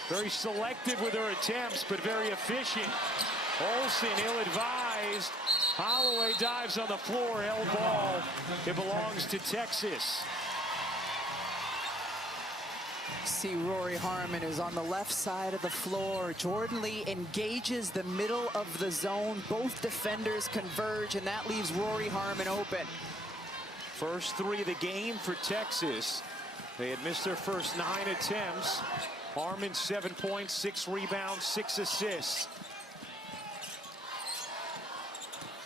Very selective with her attempts, but very efficient. Olsen ill-advised. Holloway dives on the floor, held ball. It belongs to Texas. See Rory Harmon is on the left side of the floor. Jordan Lee engages the middle of the zone. Both defenders converge, and that leaves Rory Harmon open. First 3 of the game for Texas. They had missed their first 9 attempts. Harmon 7 points, 6 rebounds, 6 assists.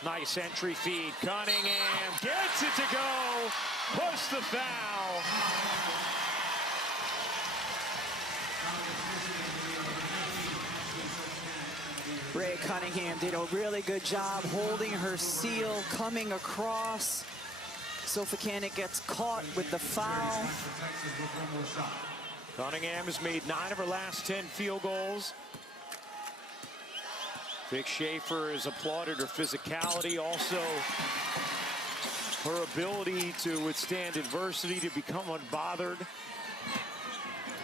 Nice entry feed. Cunningham gets it to go. Push the foul. Ray Cunningham did a really good job holding her seal, coming across. Sofakanik gets caught with the foul. Cunningham has made 9 of her last 10 field goals. Vic Schaefer has applauded her physicality, also her ability to withstand adversity, to become unbothered.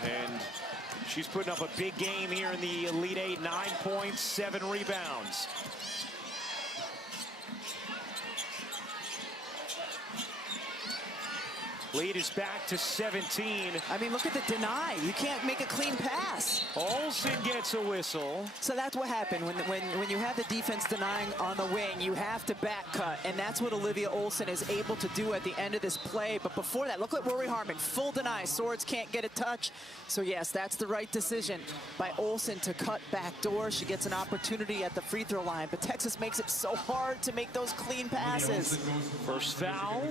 And she's putting up a big game here in the Elite Eight. 9 points, 7 rebounds. Lead is back to 17. I mean, look at the deny. You can't make a clean pass. Olsen gets a whistle. So that's what happened. When you have the defense denying on the wing, you have to back cut. And that's what Olivia Olsen is able to do at the end of this play. But before that, look at Rory Harmon. Full deny. Swords can't get a touch. So, yes, that's the right decision by Olsen to cut back door. She gets an opportunity at the free throw line. But Texas makes it so hard to make those clean passes. First foul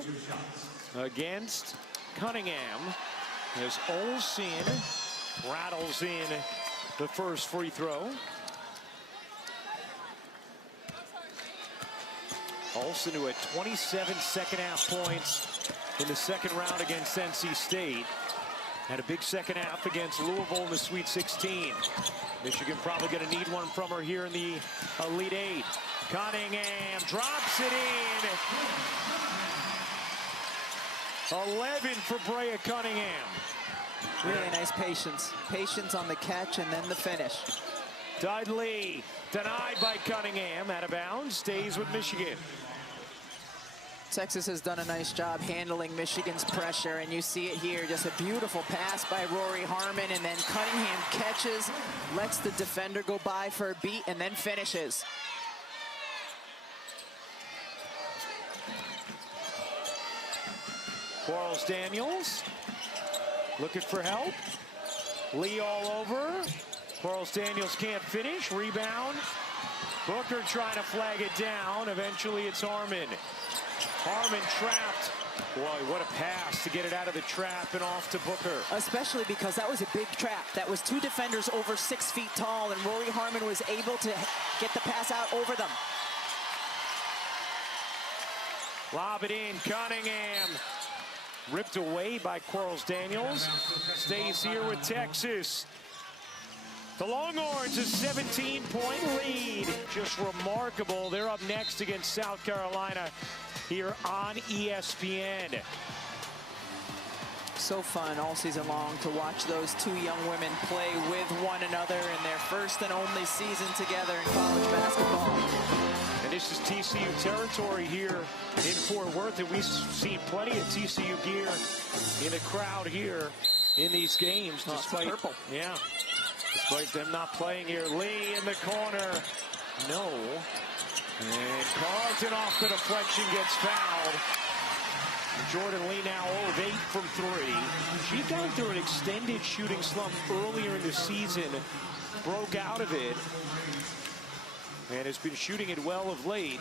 against Cunningham as Olsen rattles in the first free throw. Olsen, who had 27 second half points in the second round against NC State, had a big second half against Louisville in the Sweet 16. Michigan probably going to need one from her here in the Elite Eight. Cunningham drops it in. 11 for Brea Cunningham. Really nice patience. Patience on the catch and then the finish. Dudley denied by Cunningham. Out of bounds. Stays with Michigan. Texas has done a nice job handling Michigan's pressure, and you see it here. Just a beautiful pass by Rory Harmon, and then Cunningham catches, lets the defender go by for a beat, and then finishes. Quarles Daniels looking for help. Lee all over. Quarles Daniels can't finish. Rebound. Booker trying to flag it down. Eventually it's Harmon. Harmon trapped. Boy, what a pass to get it out of the trap and off to Booker. Especially because that was a big trap. That was 2 defenders over 6 feet tall, and Rory Harmon was able to get the pass out over them. Lob it in. Cunningham. Ripped away by Quarles Daniels. Stays here with Texas. The Longhorns, a 17-point lead. Just remarkable. They're up next against South Carolina here on ESPN. So fun all season long to watch those 2 young women play with one another in their first and only season together in college basketball. And this is TCU territory here in Fort Worth, and we've seen plenty of TCU gear in the crowd here in these games, despite despite them not playing here. Lee in the corner. No. And Carlton off the deflection gets fouled. Jordan Lee now 0 of 8 from 3. She'd gone through an extended shooting slump earlier in the season, broke out of it, and has been shooting it well of late,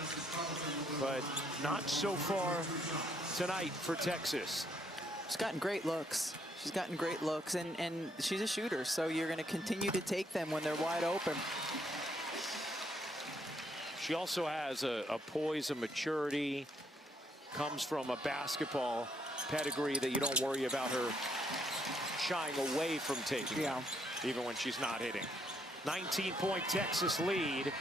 but not so far tonight for Texas. She's gotten great looks. She's gotten great looks, and she's a shooter, so you're going to continue to take them when they're wide open. She also has a poise, a maturity, comes from a basketball pedigree that you don't worry about her shying away from taking, even when she's not hitting. 19-point Texas lead.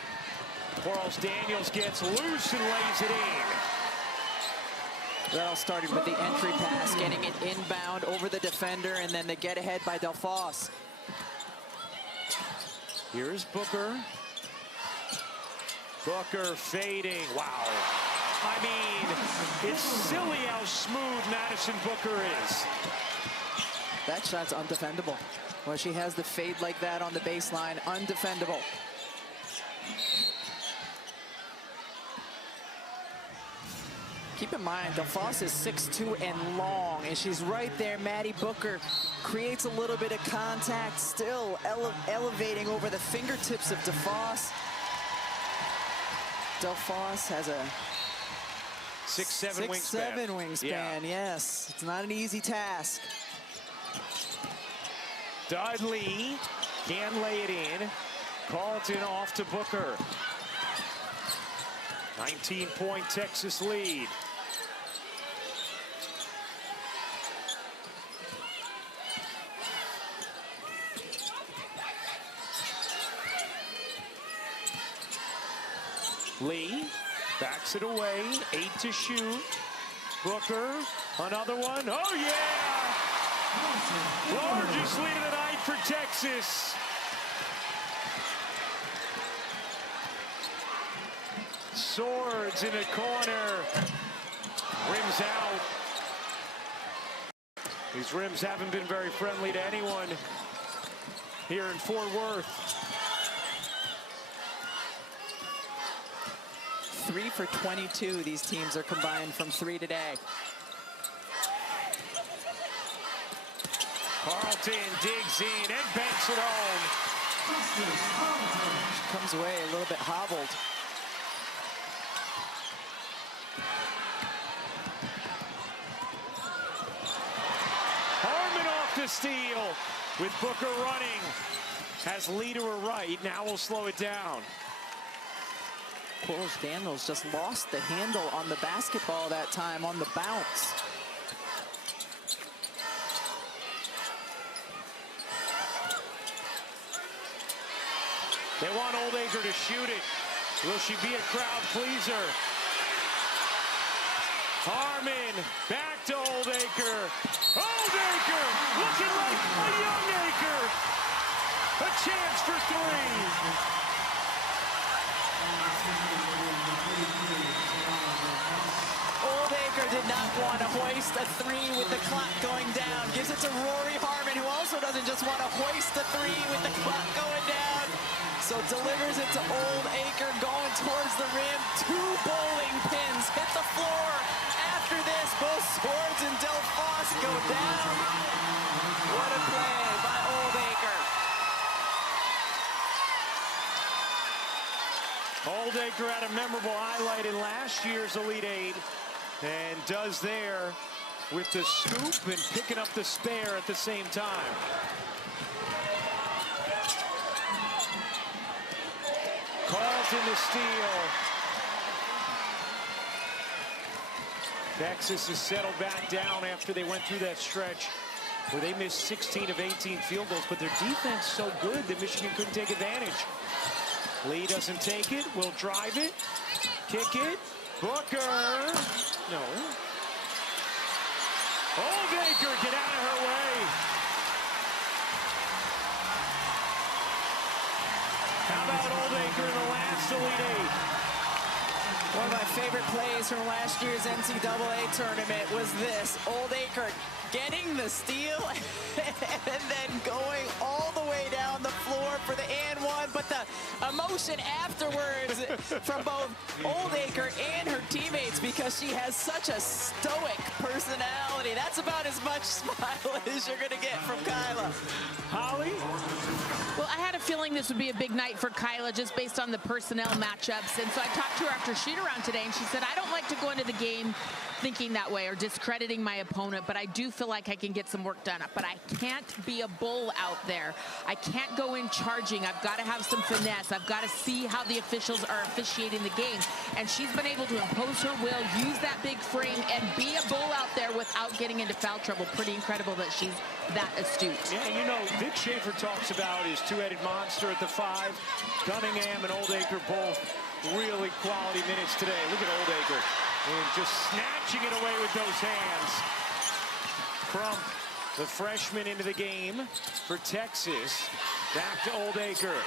Quarles Daniels gets loose and lays it in. That all started with the entry pass, getting it inbound over the defender, and then the get ahead by Delphos. Here's Booker. Booker fading. Wow. I mean, it's silly how smooth Madison Booker is. That shot's undefendable. Well, she has the fade like that on the baseline, undefendable. Keep in mind, Delphos is 6'2" and long, and she's right there. Maddie Booker creates a little bit of contact, still elevating over the fingertips of Delphos. Delphos has a 6'7" wingspan. Yes, it's not an easy task. Dudley can lay it in. Carlton off to Booker. 19-point Texas lead. Lee backs it away, 8 to shoot. Booker, another one. Oh yeah! Largest lead of the night for Texas. Swords in the corner. Rims out. These rims haven't been very friendly to anyone here in Fort Worth. 3 for 22, these teams are combined from 3 today. Carlton digs in and banks it home. She comes away a little bit hobbled. Harmon off the steal with Booker running. Has Lee to her right. Now we'll slow it down. Quarles Daniels just lost the handle on the basketball that time on the bounce. They want Oldacre to shoot it. Will she be a crowd pleaser? Harmon back to Oldacre. Oldacre looking like a young Acre. A chance for 3. Oldacre did not want to hoist a 3 with the clock going down. Gives it to Rory Harmon, who also doesn't just want to hoist a 3 with the clock going down. So delivers it to Oldacre going towards the rim. 2 bowling pins hit the floor. After this, both Swords and Delphos go down. What a play by Oldacre. Oldacre had a memorable highlight in last year's Elite 8 and does there with the scoop and picking up the spare at the same time. Carlton the steal. Texas has settled back down after they went through that stretch where they missed 16 of 18 field goals, but their defense so good that Michigan couldn't take advantage. Lee doesn't take it, will drive it, kick it, Booker, no. Oldacre, get out of her way. How about Oldacre in the last Elite 8? One of my favorite plays from last year's NCAA tournament was this. Oldacre getting the steal and then going all the way down the floor for the and one. But the emotion afterwards from both Oldacre and her teammates, because she has such a stoic personality. That's about as much smile as you're going to get from Kyla. Holly? Well, I had a feeling this would be a big night for Kyla just based on the personnel matchups. And so I talked to her after shoot-around today, and she said, I don't like to go into the game thinking that way or discrediting my opponent, but I do feel like I can get some work done. But I can't be a bull out there. I can't go in charging. I've got to have some finesse. I've got to see how the officials are officiating the game. And she's been able to impose her will, use that big frame, and be a bull out there without getting into foul trouble. Pretty incredible that she's that astute. Yeah, you know, Vic Schaefer talks about his two-headed monster at the 5. Cunningham and Oldacre both really quality minutes today. Look at Oldacre. And just snatching it away with those hands. Crump, the freshman, into the game for Texas. Back to Oldacre.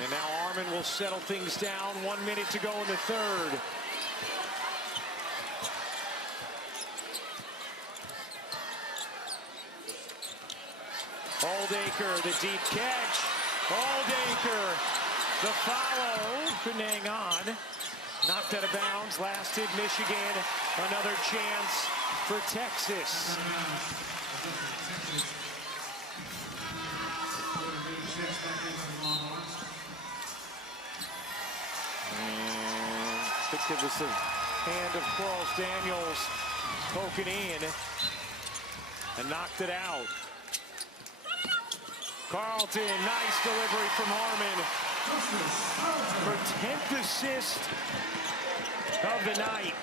And now Armin will settle things down. 1 minute to go in the third. Oldacre, the deep catch. Oldacre, the follow. Couldn't hang on. Knocked out of bounds, lasted. Michigan, another chance for Texas. And I think it was the hand of Quarles Daniels poking in and knocked it out. Carlton, nice delivery from Harmon. Her 10th assist of the night.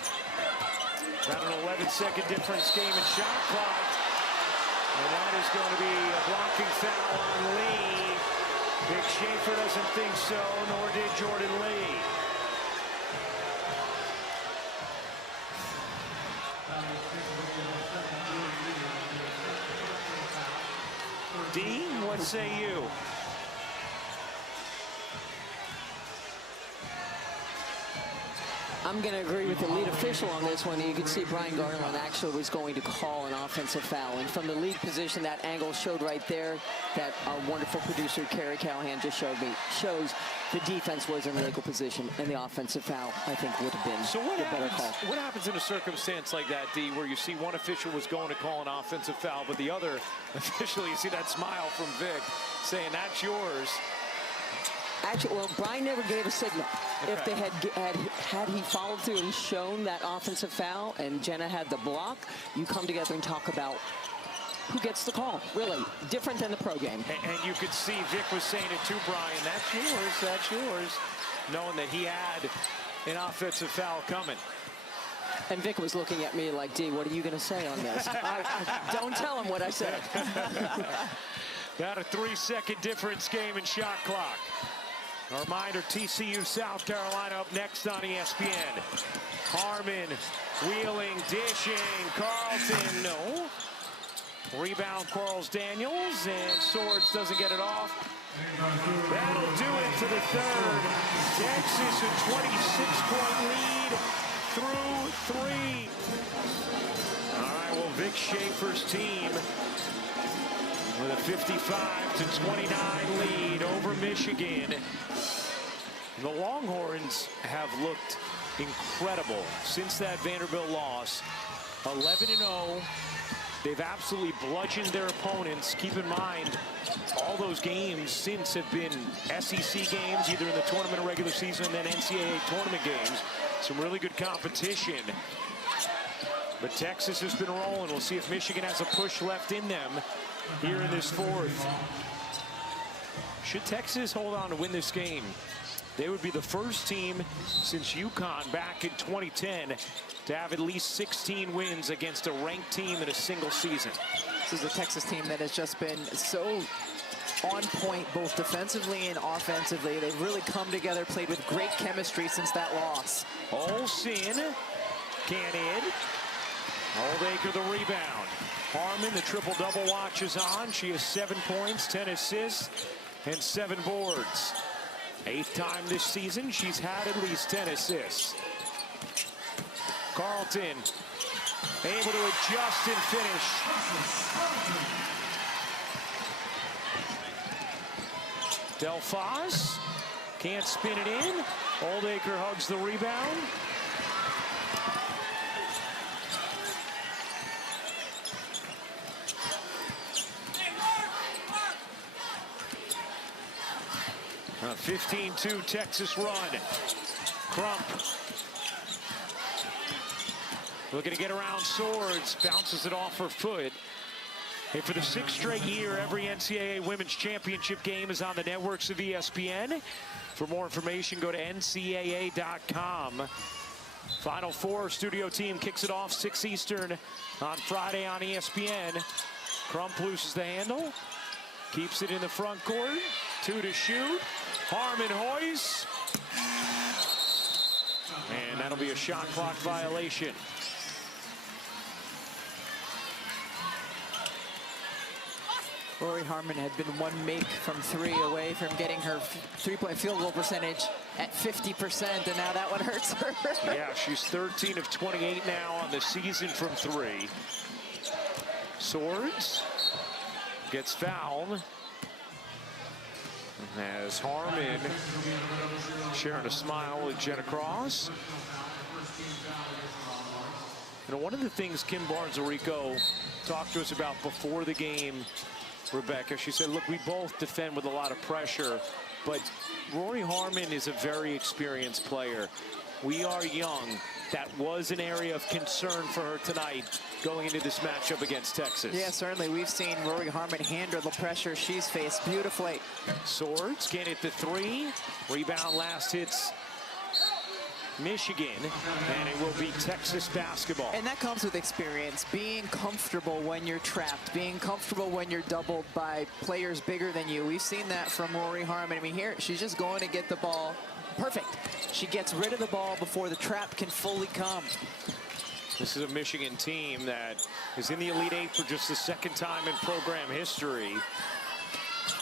Got an 11-second difference game in shot clock. And that is going to be a blocking foul on Lee. Vic Schaefer doesn't think so, nor did Jordan Lee. D, what say you? I'm going to agree with the lead official on this one. You could see Brian Garland actually was going to call an offensive foul. And from the lead position, that angle showed right there that our wonderful producer, Carrie Callahan, just showed me, shows the defense was in the legal position, and the offensive foul, I think, would have been the better call. What happens in a circumstance like that, D, where you see one official was going to call an offensive foul, but the other official, you see that smile from Vic saying, that's yours. Actually, well, Brian never gave a signal. Okay. If they had he followed through and shown that offensive foul and Jenna had the block, you come together and talk about who gets the call. Really different than the pro game. And you could see Vic was saying it to Brian, that's yours, knowing that he had an offensive foul coming. And Vic was looking at me like, D, what are you going to say on this? Don't tell him what I said. Got a 3-second difference game in shot clock. A reminder, TCU South Carolina up next on ESPN. Harmon wheeling, dishing, Carlton, no. Rebound, Quarles Daniels, and Swords doesn't get it off. That'll do it for the third. Texas a 26-point lead through 3. All right, well, Vic Schaefer's team with a 55-29 lead over Michigan. The Longhorns have looked incredible since that Vanderbilt loss. 11-0. They've absolutely bludgeoned their opponents. Keep in mind, all those games since have been SEC games, either in the tournament or regular season, and then NCAA tournament games. Some really good competition. But Texas has been rolling. We'll see if Michigan has a push left in them here in this fourth. Should Texas hold on to win this game, they would be the first team since UConn back in 2010 to have at least 16 wins against a ranked team in a single season. This is a Texas team that has just been so on point both defensively and offensively. They've really come together, played with great chemistry since that loss. Olsen can't hit. Oldacre the rebound. Harmon, the triple-double watch is on. She has 7 points, 10 assists, and 7 boards. 8th time this season she's had at least 10 assists. Carlton able to adjust and finish. Delphos can't spin it in. Oldacre hugs the rebound. A 15-2 Texas run. Crump looking to get around Swords, bounces it off her foot. Hey, for the 6th straight year, every NCAA Women's Championship game is on the networks of ESPN. For more information, go to ncaa.com. Final Four studio team kicks it off 6 Eastern on Friday on ESPN. Crump loses the handle, keeps it in the front court. 2 to shoot. Harmon hoists. And that'll be a shot clock violation. Rory Harmon had been 1 make from 3 away from getting her 3-point field goal percentage at 50%, and now that one hurts her. Yeah, she's 13 of 28 now on the season from 3. Swords gets fouled. As Harmon sharing a smile with Jenna Cross. You know, one of the things Kim Barnes-Arico talked to us about before the game, Rebecca, she said, look, we both defend with a lot of pressure, but Rory Harmon is a very experienced player. We are young. That was an area of concern for her tonight going into this matchup against Texas. Yeah, certainly. We've seen Rory Harmon handle the pressure she's faced beautifully. Swords can't hit the 3. Rebound last hits Michigan, and it will be Texas basketball. And that comes with experience, being comfortable when you're trapped, being comfortable when you're doubled by players bigger than you. We've seen that from Rory Harmon. I mean, here, she's just going to get the ball. Perfect. She gets rid of the ball before the trap can fully come. This is a Michigan team that is in the Elite Eight for just the 2nd time in program history.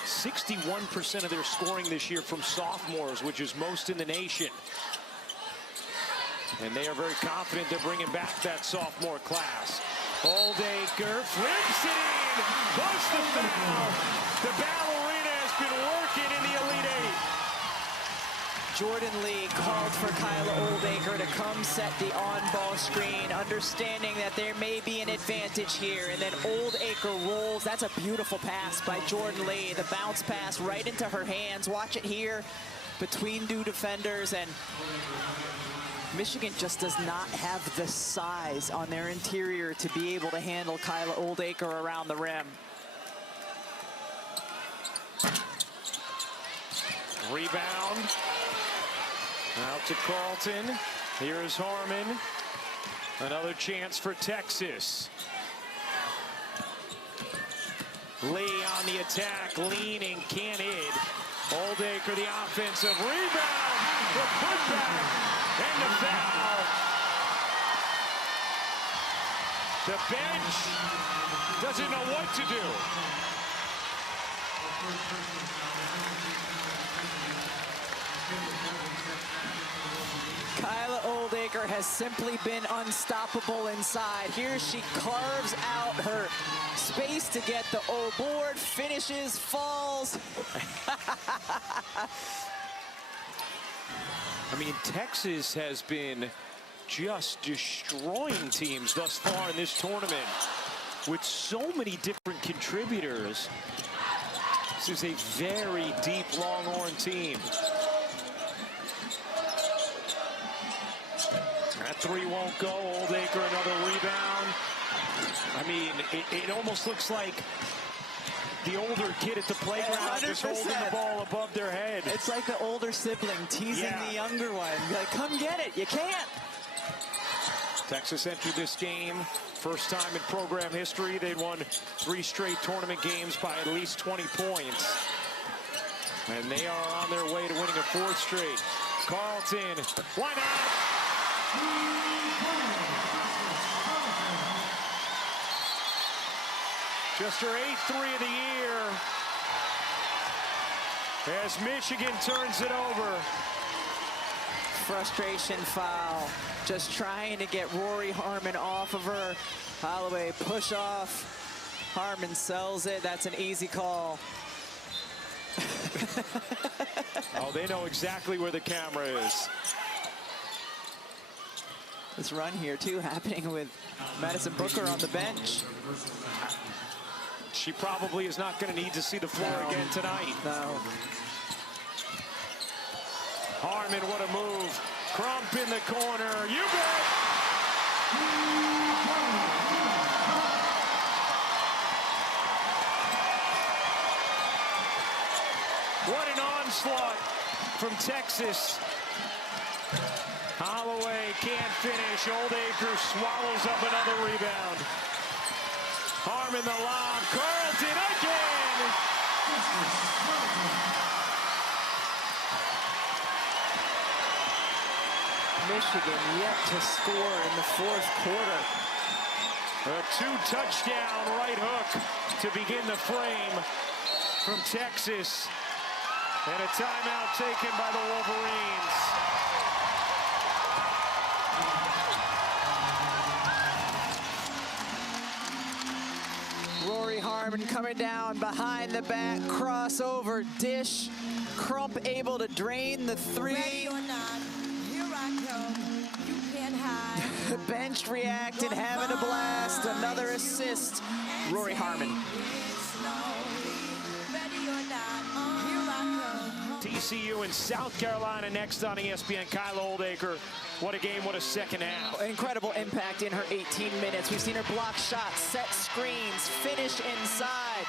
61% of their scoring this year from sophomores, which is most in the nation. And they are very confident they're bringing back that sophomore class. Oldacre flips it in, busts the foul. The ballerina has been working in the Elite Eight. Jordan Lee called for Kyla Oldacre to come set the on-ball screen, understanding that there may be an advantage here. And then Oldacre rolls. That's a beautiful pass by Jordan Lee. The bounce pass right into her hands. Watch it here between 2 defenders. And Michigan just does not have the size on their interior to be able to handle Kyla Oldacre around the rim. Rebound. Out to Carlton. Here's Harmon. Another chance for Texas. Lee on the attack, leaning, can't hit. Oldacre, the offensive rebound. The putback and the foul. The bench doesn't know what to do. Kyla Oldacre has simply been unstoppable inside. Here she carves out her space to get the board, finishes, falls. I mean, Texas has been just destroying teams thus far in this tournament with so many different contributors. This is a very deep Longhorn team. That 3 won't go. Oldacre, another rebound. I mean, it almost looks like the older kid at the playground is holding the ball above their head. It's like the older sibling teasing the younger one. Like, come get it. You can't. Texas entered this game first time in program history. They'd won 3 straight tournament games by at least 20 points. And they are on their way to winning a 4th straight. Carlton, why not? Just her 8th 3 of the year. As Michigan turns it over. frustration foul. Just trying to get Rory Harmon off of her. Holloway push off. Harmon sells it. That's an easy call. Oh, they know exactly where the camera is. This run here, too, happening with Madison Booker on the bench. She probably is not going to need to see the floor again tonight. No. Harmon, what a move. Crump in the corner. You bet. What an onslaught from Texas. Holloway can't finish. Oldacre swallows up another rebound. Harmon the lob. Carlton again. Michigan yet to score in the fourth quarter. A two-touchdown right hook to begin the frame from Texas. And a timeout taken by the Wolverines. Rory Harmon coming down behind the back, crossover, dish. Crump able to drain the three. Ready or not, here I come. You can't hide. Bench reacting, having a blast. Another assist. Rory Harmon. Ready or not, here I come. TCU and South Carolina next on ESPN. Kyla Oldacre. What a game, what a second half. Incredible impact in her 18 minutes. We've seen her block shots, set screens, finish inside.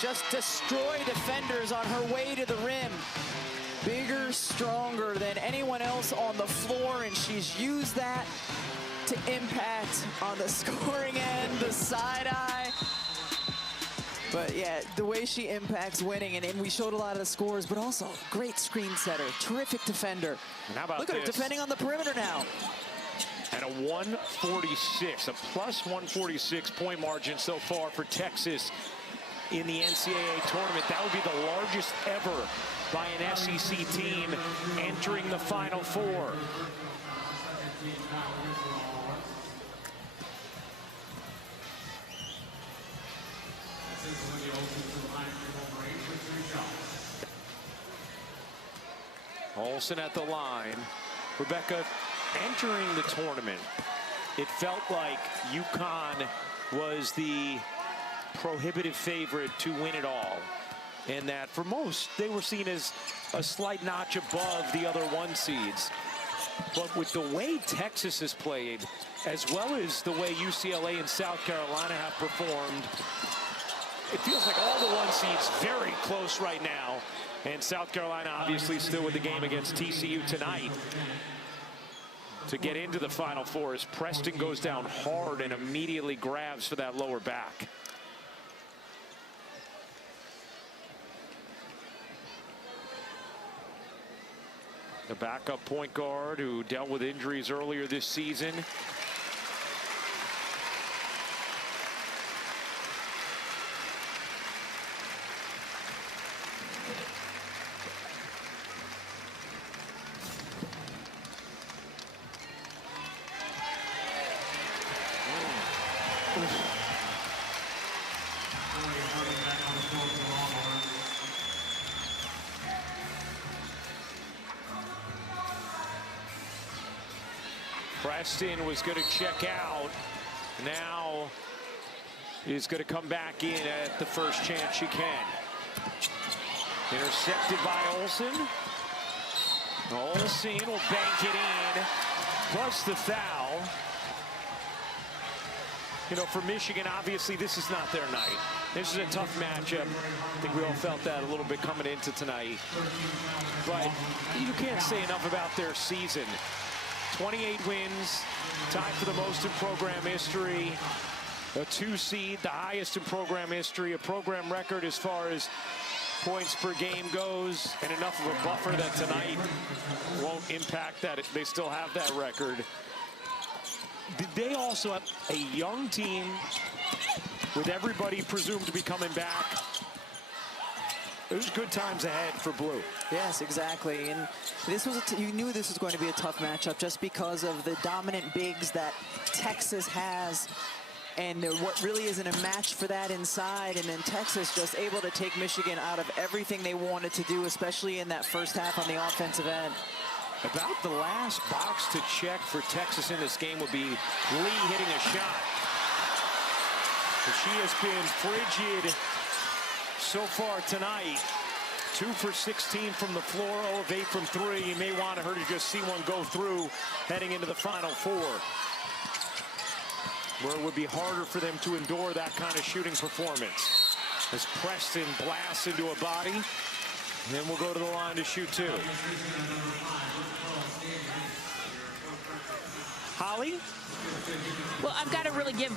Just destroy defenders on her way to the rim. Bigger, stronger than anyone else on the floor, and she's used that to impact on the scoring end, the side eye. But yeah, the way she impacts winning, and we showed a lot of the scores, but also great screen setter, terrific defender. And how about Look at her defending on the perimeter now. And a 146, a plus 146 point margin so far for Texas in the NCAA tournament. That would be the largest ever by an SEC team entering the Final Four. Olsen at the line. Rebecca, entering the tournament, it felt like UConn was the prohibitive favorite to win it all. And that for most, they were seen as a slight notch above the other one seeds. But with the way Texas has played, as well as the way UCLA and South Carolina have performed, it feels like all the one seeds very close right now. And South Carolina obviously still with the game against TCU tonight to get into the Final Four as Preston goes down hard and immediately grabs for that lower back. The backup point guard who dealt with injuries earlier this season. Preston was going to check out. Now is going to come back in at the first chance she can. Intercepted by Olsen. Olsen will bank it in. Plus the foul. You know, for Michigan, obviously, this is not their night. This is a tough matchup. I think we all felt that a little bit coming into tonight. But you can't say enough about their season. 28 wins, tied for the most in program history. A 2 seed, the highest in program history. A program record as far as points per game goes. And enough of a buffer that tonight won't impact that. They still have that record. They also have a young team with everybody presumed to be coming back. There's good times ahead for Blue. Yes, exactly. And this was you knew this was going to be a tough matchup just because of the dominant bigs that Texas has. And what really isn't a match for that inside. And then Texas just able to take Michigan out of everything they wanted to do, especially in that first half on the offensive end. About the last box to check for Texas in this game would be Lee hitting a shot. But she has been frigid so far tonight. 2 for 16 from the floor, 0 of 8 from 3. You may want her to just see one go through heading into the Final Four, where it would be harder for them to endure that kind of shooting performance. As Preston blasts into a body, and then we'll go to the line to shoot 2. Holly? Well, I've got to really give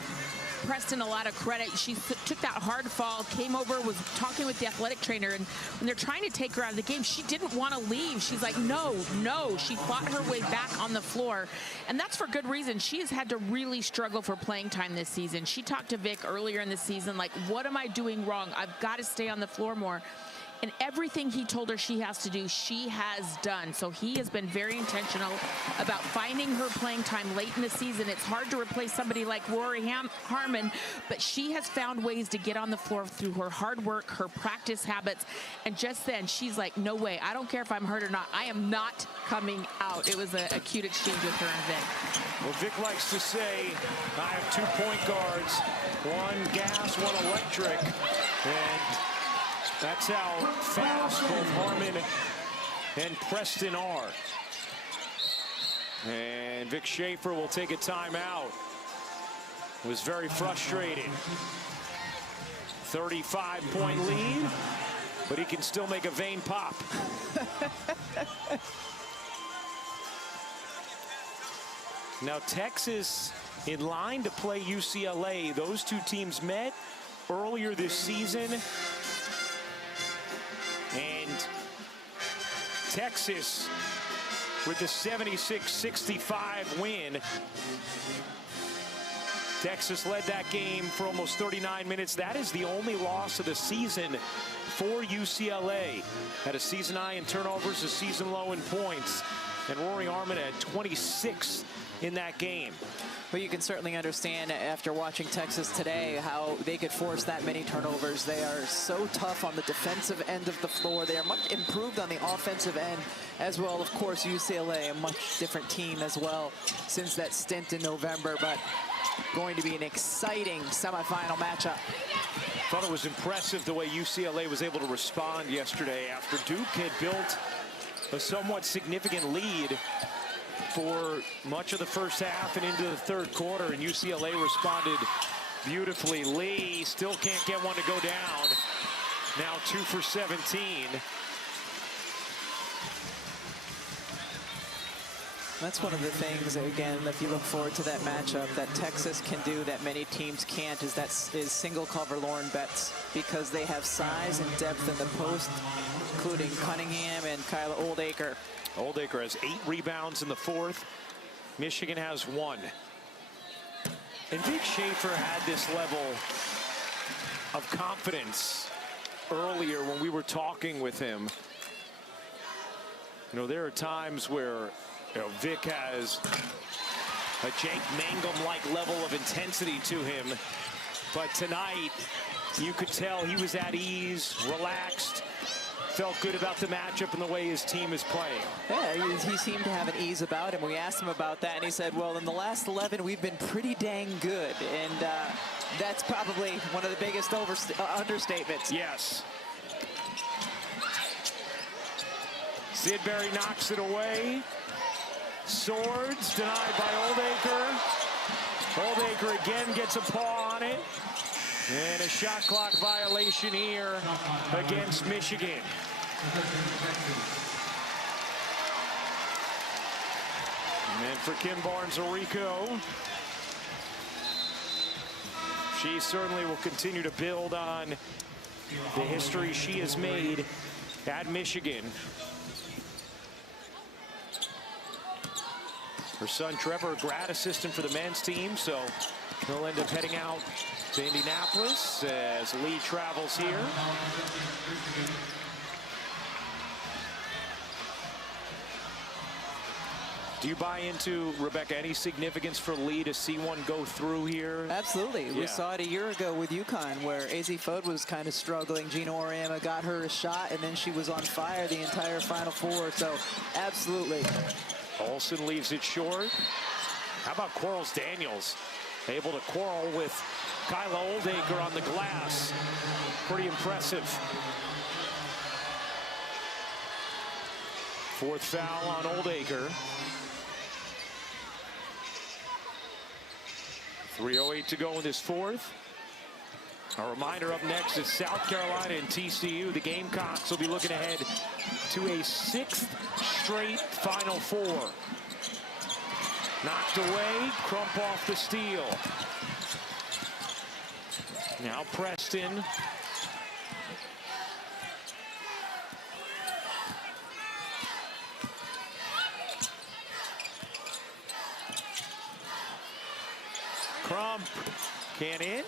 Preston a lot of credit. She took that hard fall, came over, was talking with the athletic trainer, and when they're trying to take her out of the game, she didn't want to leave. She's like, no, no. She fought her way back on the floor, and that's for good reason. She has had to really struggle for playing time this season. She talked to Vic earlier in the season, like, what am I doing wrong? I've got to stay on the floor more. And everything he told her she has to do, she has done. So he has been very intentional about finding her playing time late in the season. It's hard to replace somebody like Rory Harmon, but she has found ways to get on the floor through her hard work, her practice habits. And just then, she's like, no way. I don't care if I'm hurt or not. I am not coming out. It was a cute exchange with her and Vic. Well, Vic likes to say, I have 2 point guards, one gas, one electric. And that's how fast both Harmon and Preston are. And Vic Schaefer will take a timeout. Was very frustrated. 35-point lead, but he can still make a vein pop. Now Texas in line to play UCLA. Those 2 teams met earlier this season. And Texas with the 76-65 win. Texas led that game for almost 39 minutes. That is the only loss of the season for UCLA. Had a season high in turnovers, a season low in points. And Rory Harmon had 26 in that game. Well, you can certainly understand after watching Texas today how they could force that many turnovers. They are so tough on the defensive end of the floor. They are much improved on the offensive end as well. Of course, UCLA, a much different team as well since that stint in November, but going to be an exciting semifinal matchup. Thought it was impressive the way UCLA was able to respond yesterday after Duke had built a somewhat significant lead for much of the first half and into the third quarter, and UCLA responded beautifully. Lee still can't get one to go down. Now 2 for 17. That's one of the things, again, if you look forward to that matchup, that Texas can do that many teams can't, is single cover Lauren Betts, because they have size and depth in the post, including Cunningham and Kyla Oldacre. Oldacre has 8 rebounds in the 4th. Michigan has 1. And Vic Schaefer had this level of confidence earlier when we were talking with him. You know, there are times where Vic has a Jake Mangum-like level of intensity to him. But tonight, you could tell he was at ease, relaxed, felt good about the matchup and the way his team is playing. Yeah, he seemed to have an ease about him. We asked him about that, and he said, well, in the last 11, we've been pretty dang good. And that's probably one of the biggest understatements. Yes. Sidbury knocks it away. Swords denied by Oldacre. Oldacre again gets a paw on it. And a shot clock violation here against Michigan. And then for Kim Barnes-Arico, she certainly will continue to build on the history she has made at Michigan. Her son Trevor, a grad assistant for the men's team, so he'll end up heading out to Indianapolis as Lee travels here. Do you buy into, Rebecca, any significance for Lee to see one go through here? Absolutely. Yeah. We saw it a year ago with UConn where AZ Foad was kind of struggling. Gina Oriema got her a shot, and then she was on fire the entire Final Four. So, absolutely. Olsen leaves it short. How about Quarles Daniels? Able to quarrel with Kyla Oldacre on the glass. Pretty impressive. Fourth foul on Oldacre. 3:08 to go in this fourth. A reminder, up next is South Carolina and TCU. The Gamecocks will be looking ahead to a 6th straight Final Four. Knocked away, Crump off the steal. Now Preston. Crump can't in.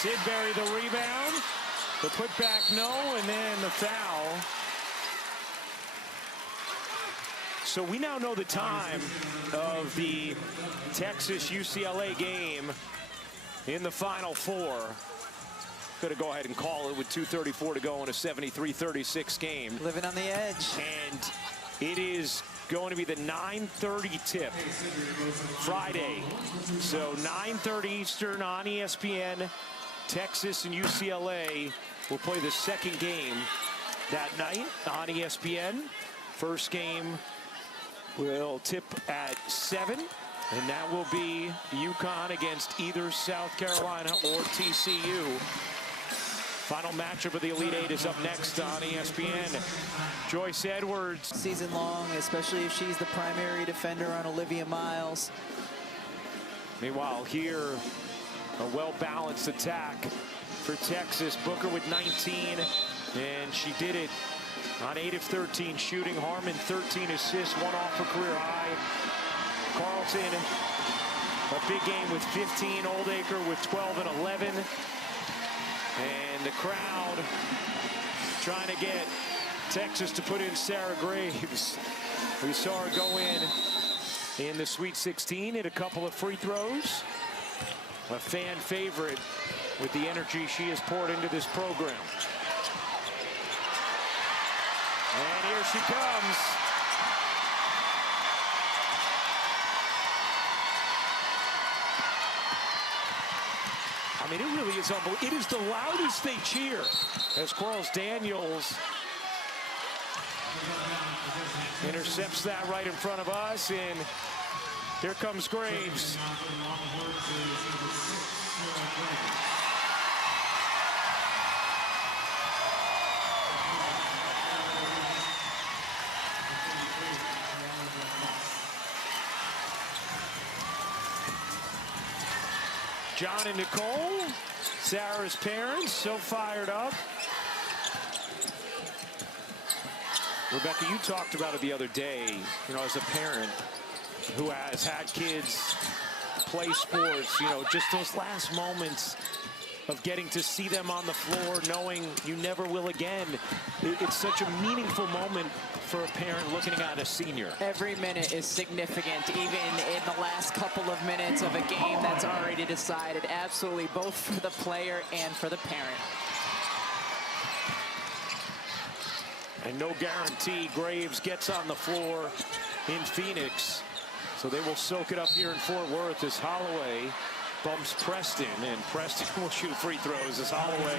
Sidbury the rebound. The putback no, and then the foul. So we now know the time of the Texas-UCLA game in the Final Four. Going to go ahead and call it with 2:34 to go in a 73-36 game. Living on the edge. And it is going to be the 9:30 tip Friday. So 9:30 Eastern on ESPN. Texas and UCLA will play the second game that night on ESPN. First game will tip at 7, and that will be UConn against either South Carolina or TCU. Final matchup of the Elite Eight is up next on ESPN. Joyce Edwards. Season long, especially if she's the primary defender on Olivia Miles. Meanwhile, here, a well-balanced attack for Texas. Booker with 19, and she did it on 8 of 13 shooting. Harmon 13 assists, 1 off her career high. Carlton, a big game with 15. Oldacre with 12 and 11. And the crowd trying to get Texas to put in Sarah Graves. We saw her go in the Sweet 16, hit a couple of free throws. A fan favorite with the energy she has poured into this program. And here she comes. I mean, it really is unbelievable. It is the loudest they cheer as Quarles Daniels intercepts that right in front of us, and here comes Graves. John and Nicole, Sarah's parents, so fired up. Rebecca, you talked about it the other day, you know, as a parent who has had kids play sports, you know, just those last moments of getting to see them on the floor, knowing you never will again. It's such a meaningful moment for a parent looking at a senior. Every minute is significant, even in the last couple of minutes of a game that's already decided. Absolutely, both for the player and for the parent. And no guarantee Graves gets on the floor in Phoenix. So they will soak it up here in Fort Worth as Holloway bumps Preston, and Preston will shoot free throws as Holloway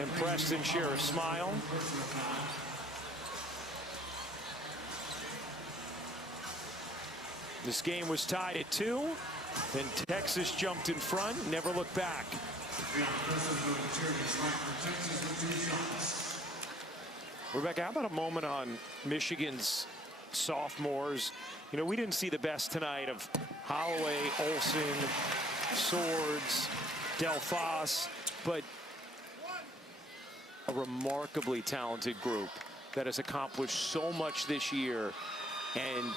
and Preston share a smile. This game was tied at 2, then Texas jumped in front, never looked back. Rebecca, how about a moment on Michigan's sophomores? You know, we didn't see the best tonight of Holloway, Olsen, Swords, Delphos, but a remarkably talented group that has accomplished so much this year. And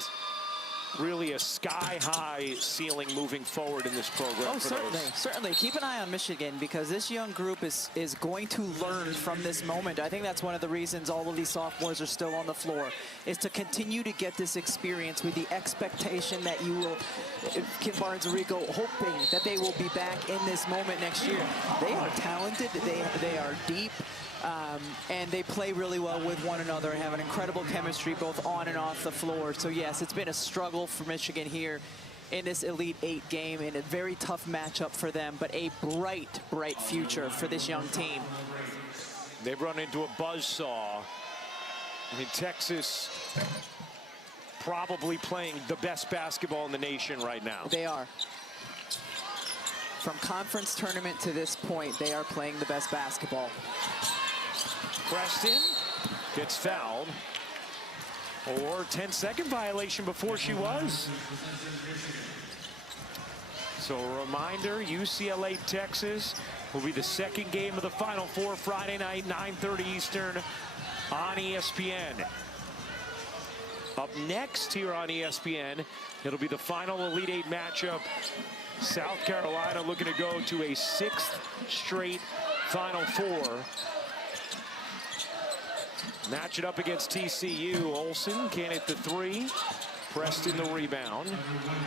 really a sky-high ceiling moving forward in this program. Oh, certainly. Keep an eye on Michigan, because this young group is going to learn from this moment. I think that's one of the reasons all of these sophomores are still on the floor, is to continue to get this experience with the expectation that you will, Kim Barnes-Arico, hoping that they will be back in this moment next year. They are talented, they are deep, and they play really well with one another and have an incredible chemistry both on and off the floor. So yes, it's been a struggle for Michigan here in this Elite Eight game, and a very tough matchup for them, but a bright, bright future for this young team. They've run into a buzzsaw. I mean, Texas probably playing the best basketball in the nation right now. They are. From conference tournament to this point, they are playing the best basketball. Preston gets fouled, or 10-second violation before she was. So a reminder, UCLA, Texas will be the second game of the Final Four Friday night, 9:30 Eastern on ESPN. Up next here on ESPN, it'll be the final Elite Eight matchup. South Carolina looking to go to a 6th straight Final Four. Match it up against TCU. Olsen can't hit the three. Preston the rebound.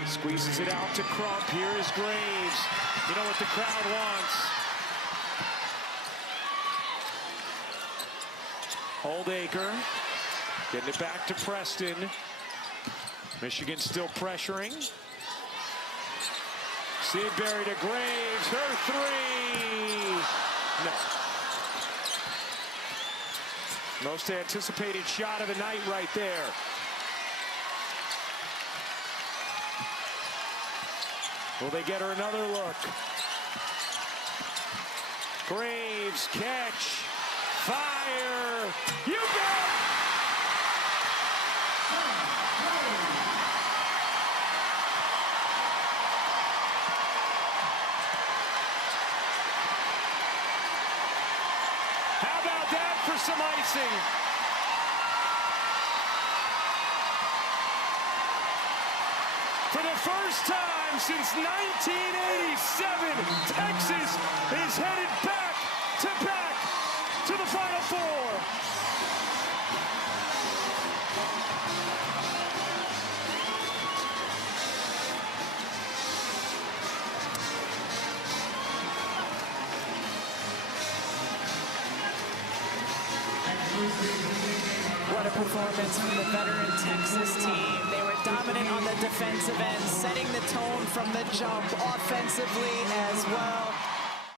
Squeezes it out to Crump. Here is Graves. You know what the crowd wants. Oldacre getting it back to Preston. Michigan still pressuring. Sidbury to Graves. Her three. No. Most anticipated shot of the night right there. Will they get her another look? Graves, catch, fire, you bet! How about that for some icing? For the first time since 1987, Texas is headed back to the Final Four. What a performance from the veteran Texas team. They were dominant on the defensive end, setting the tone from the jump offensively as well.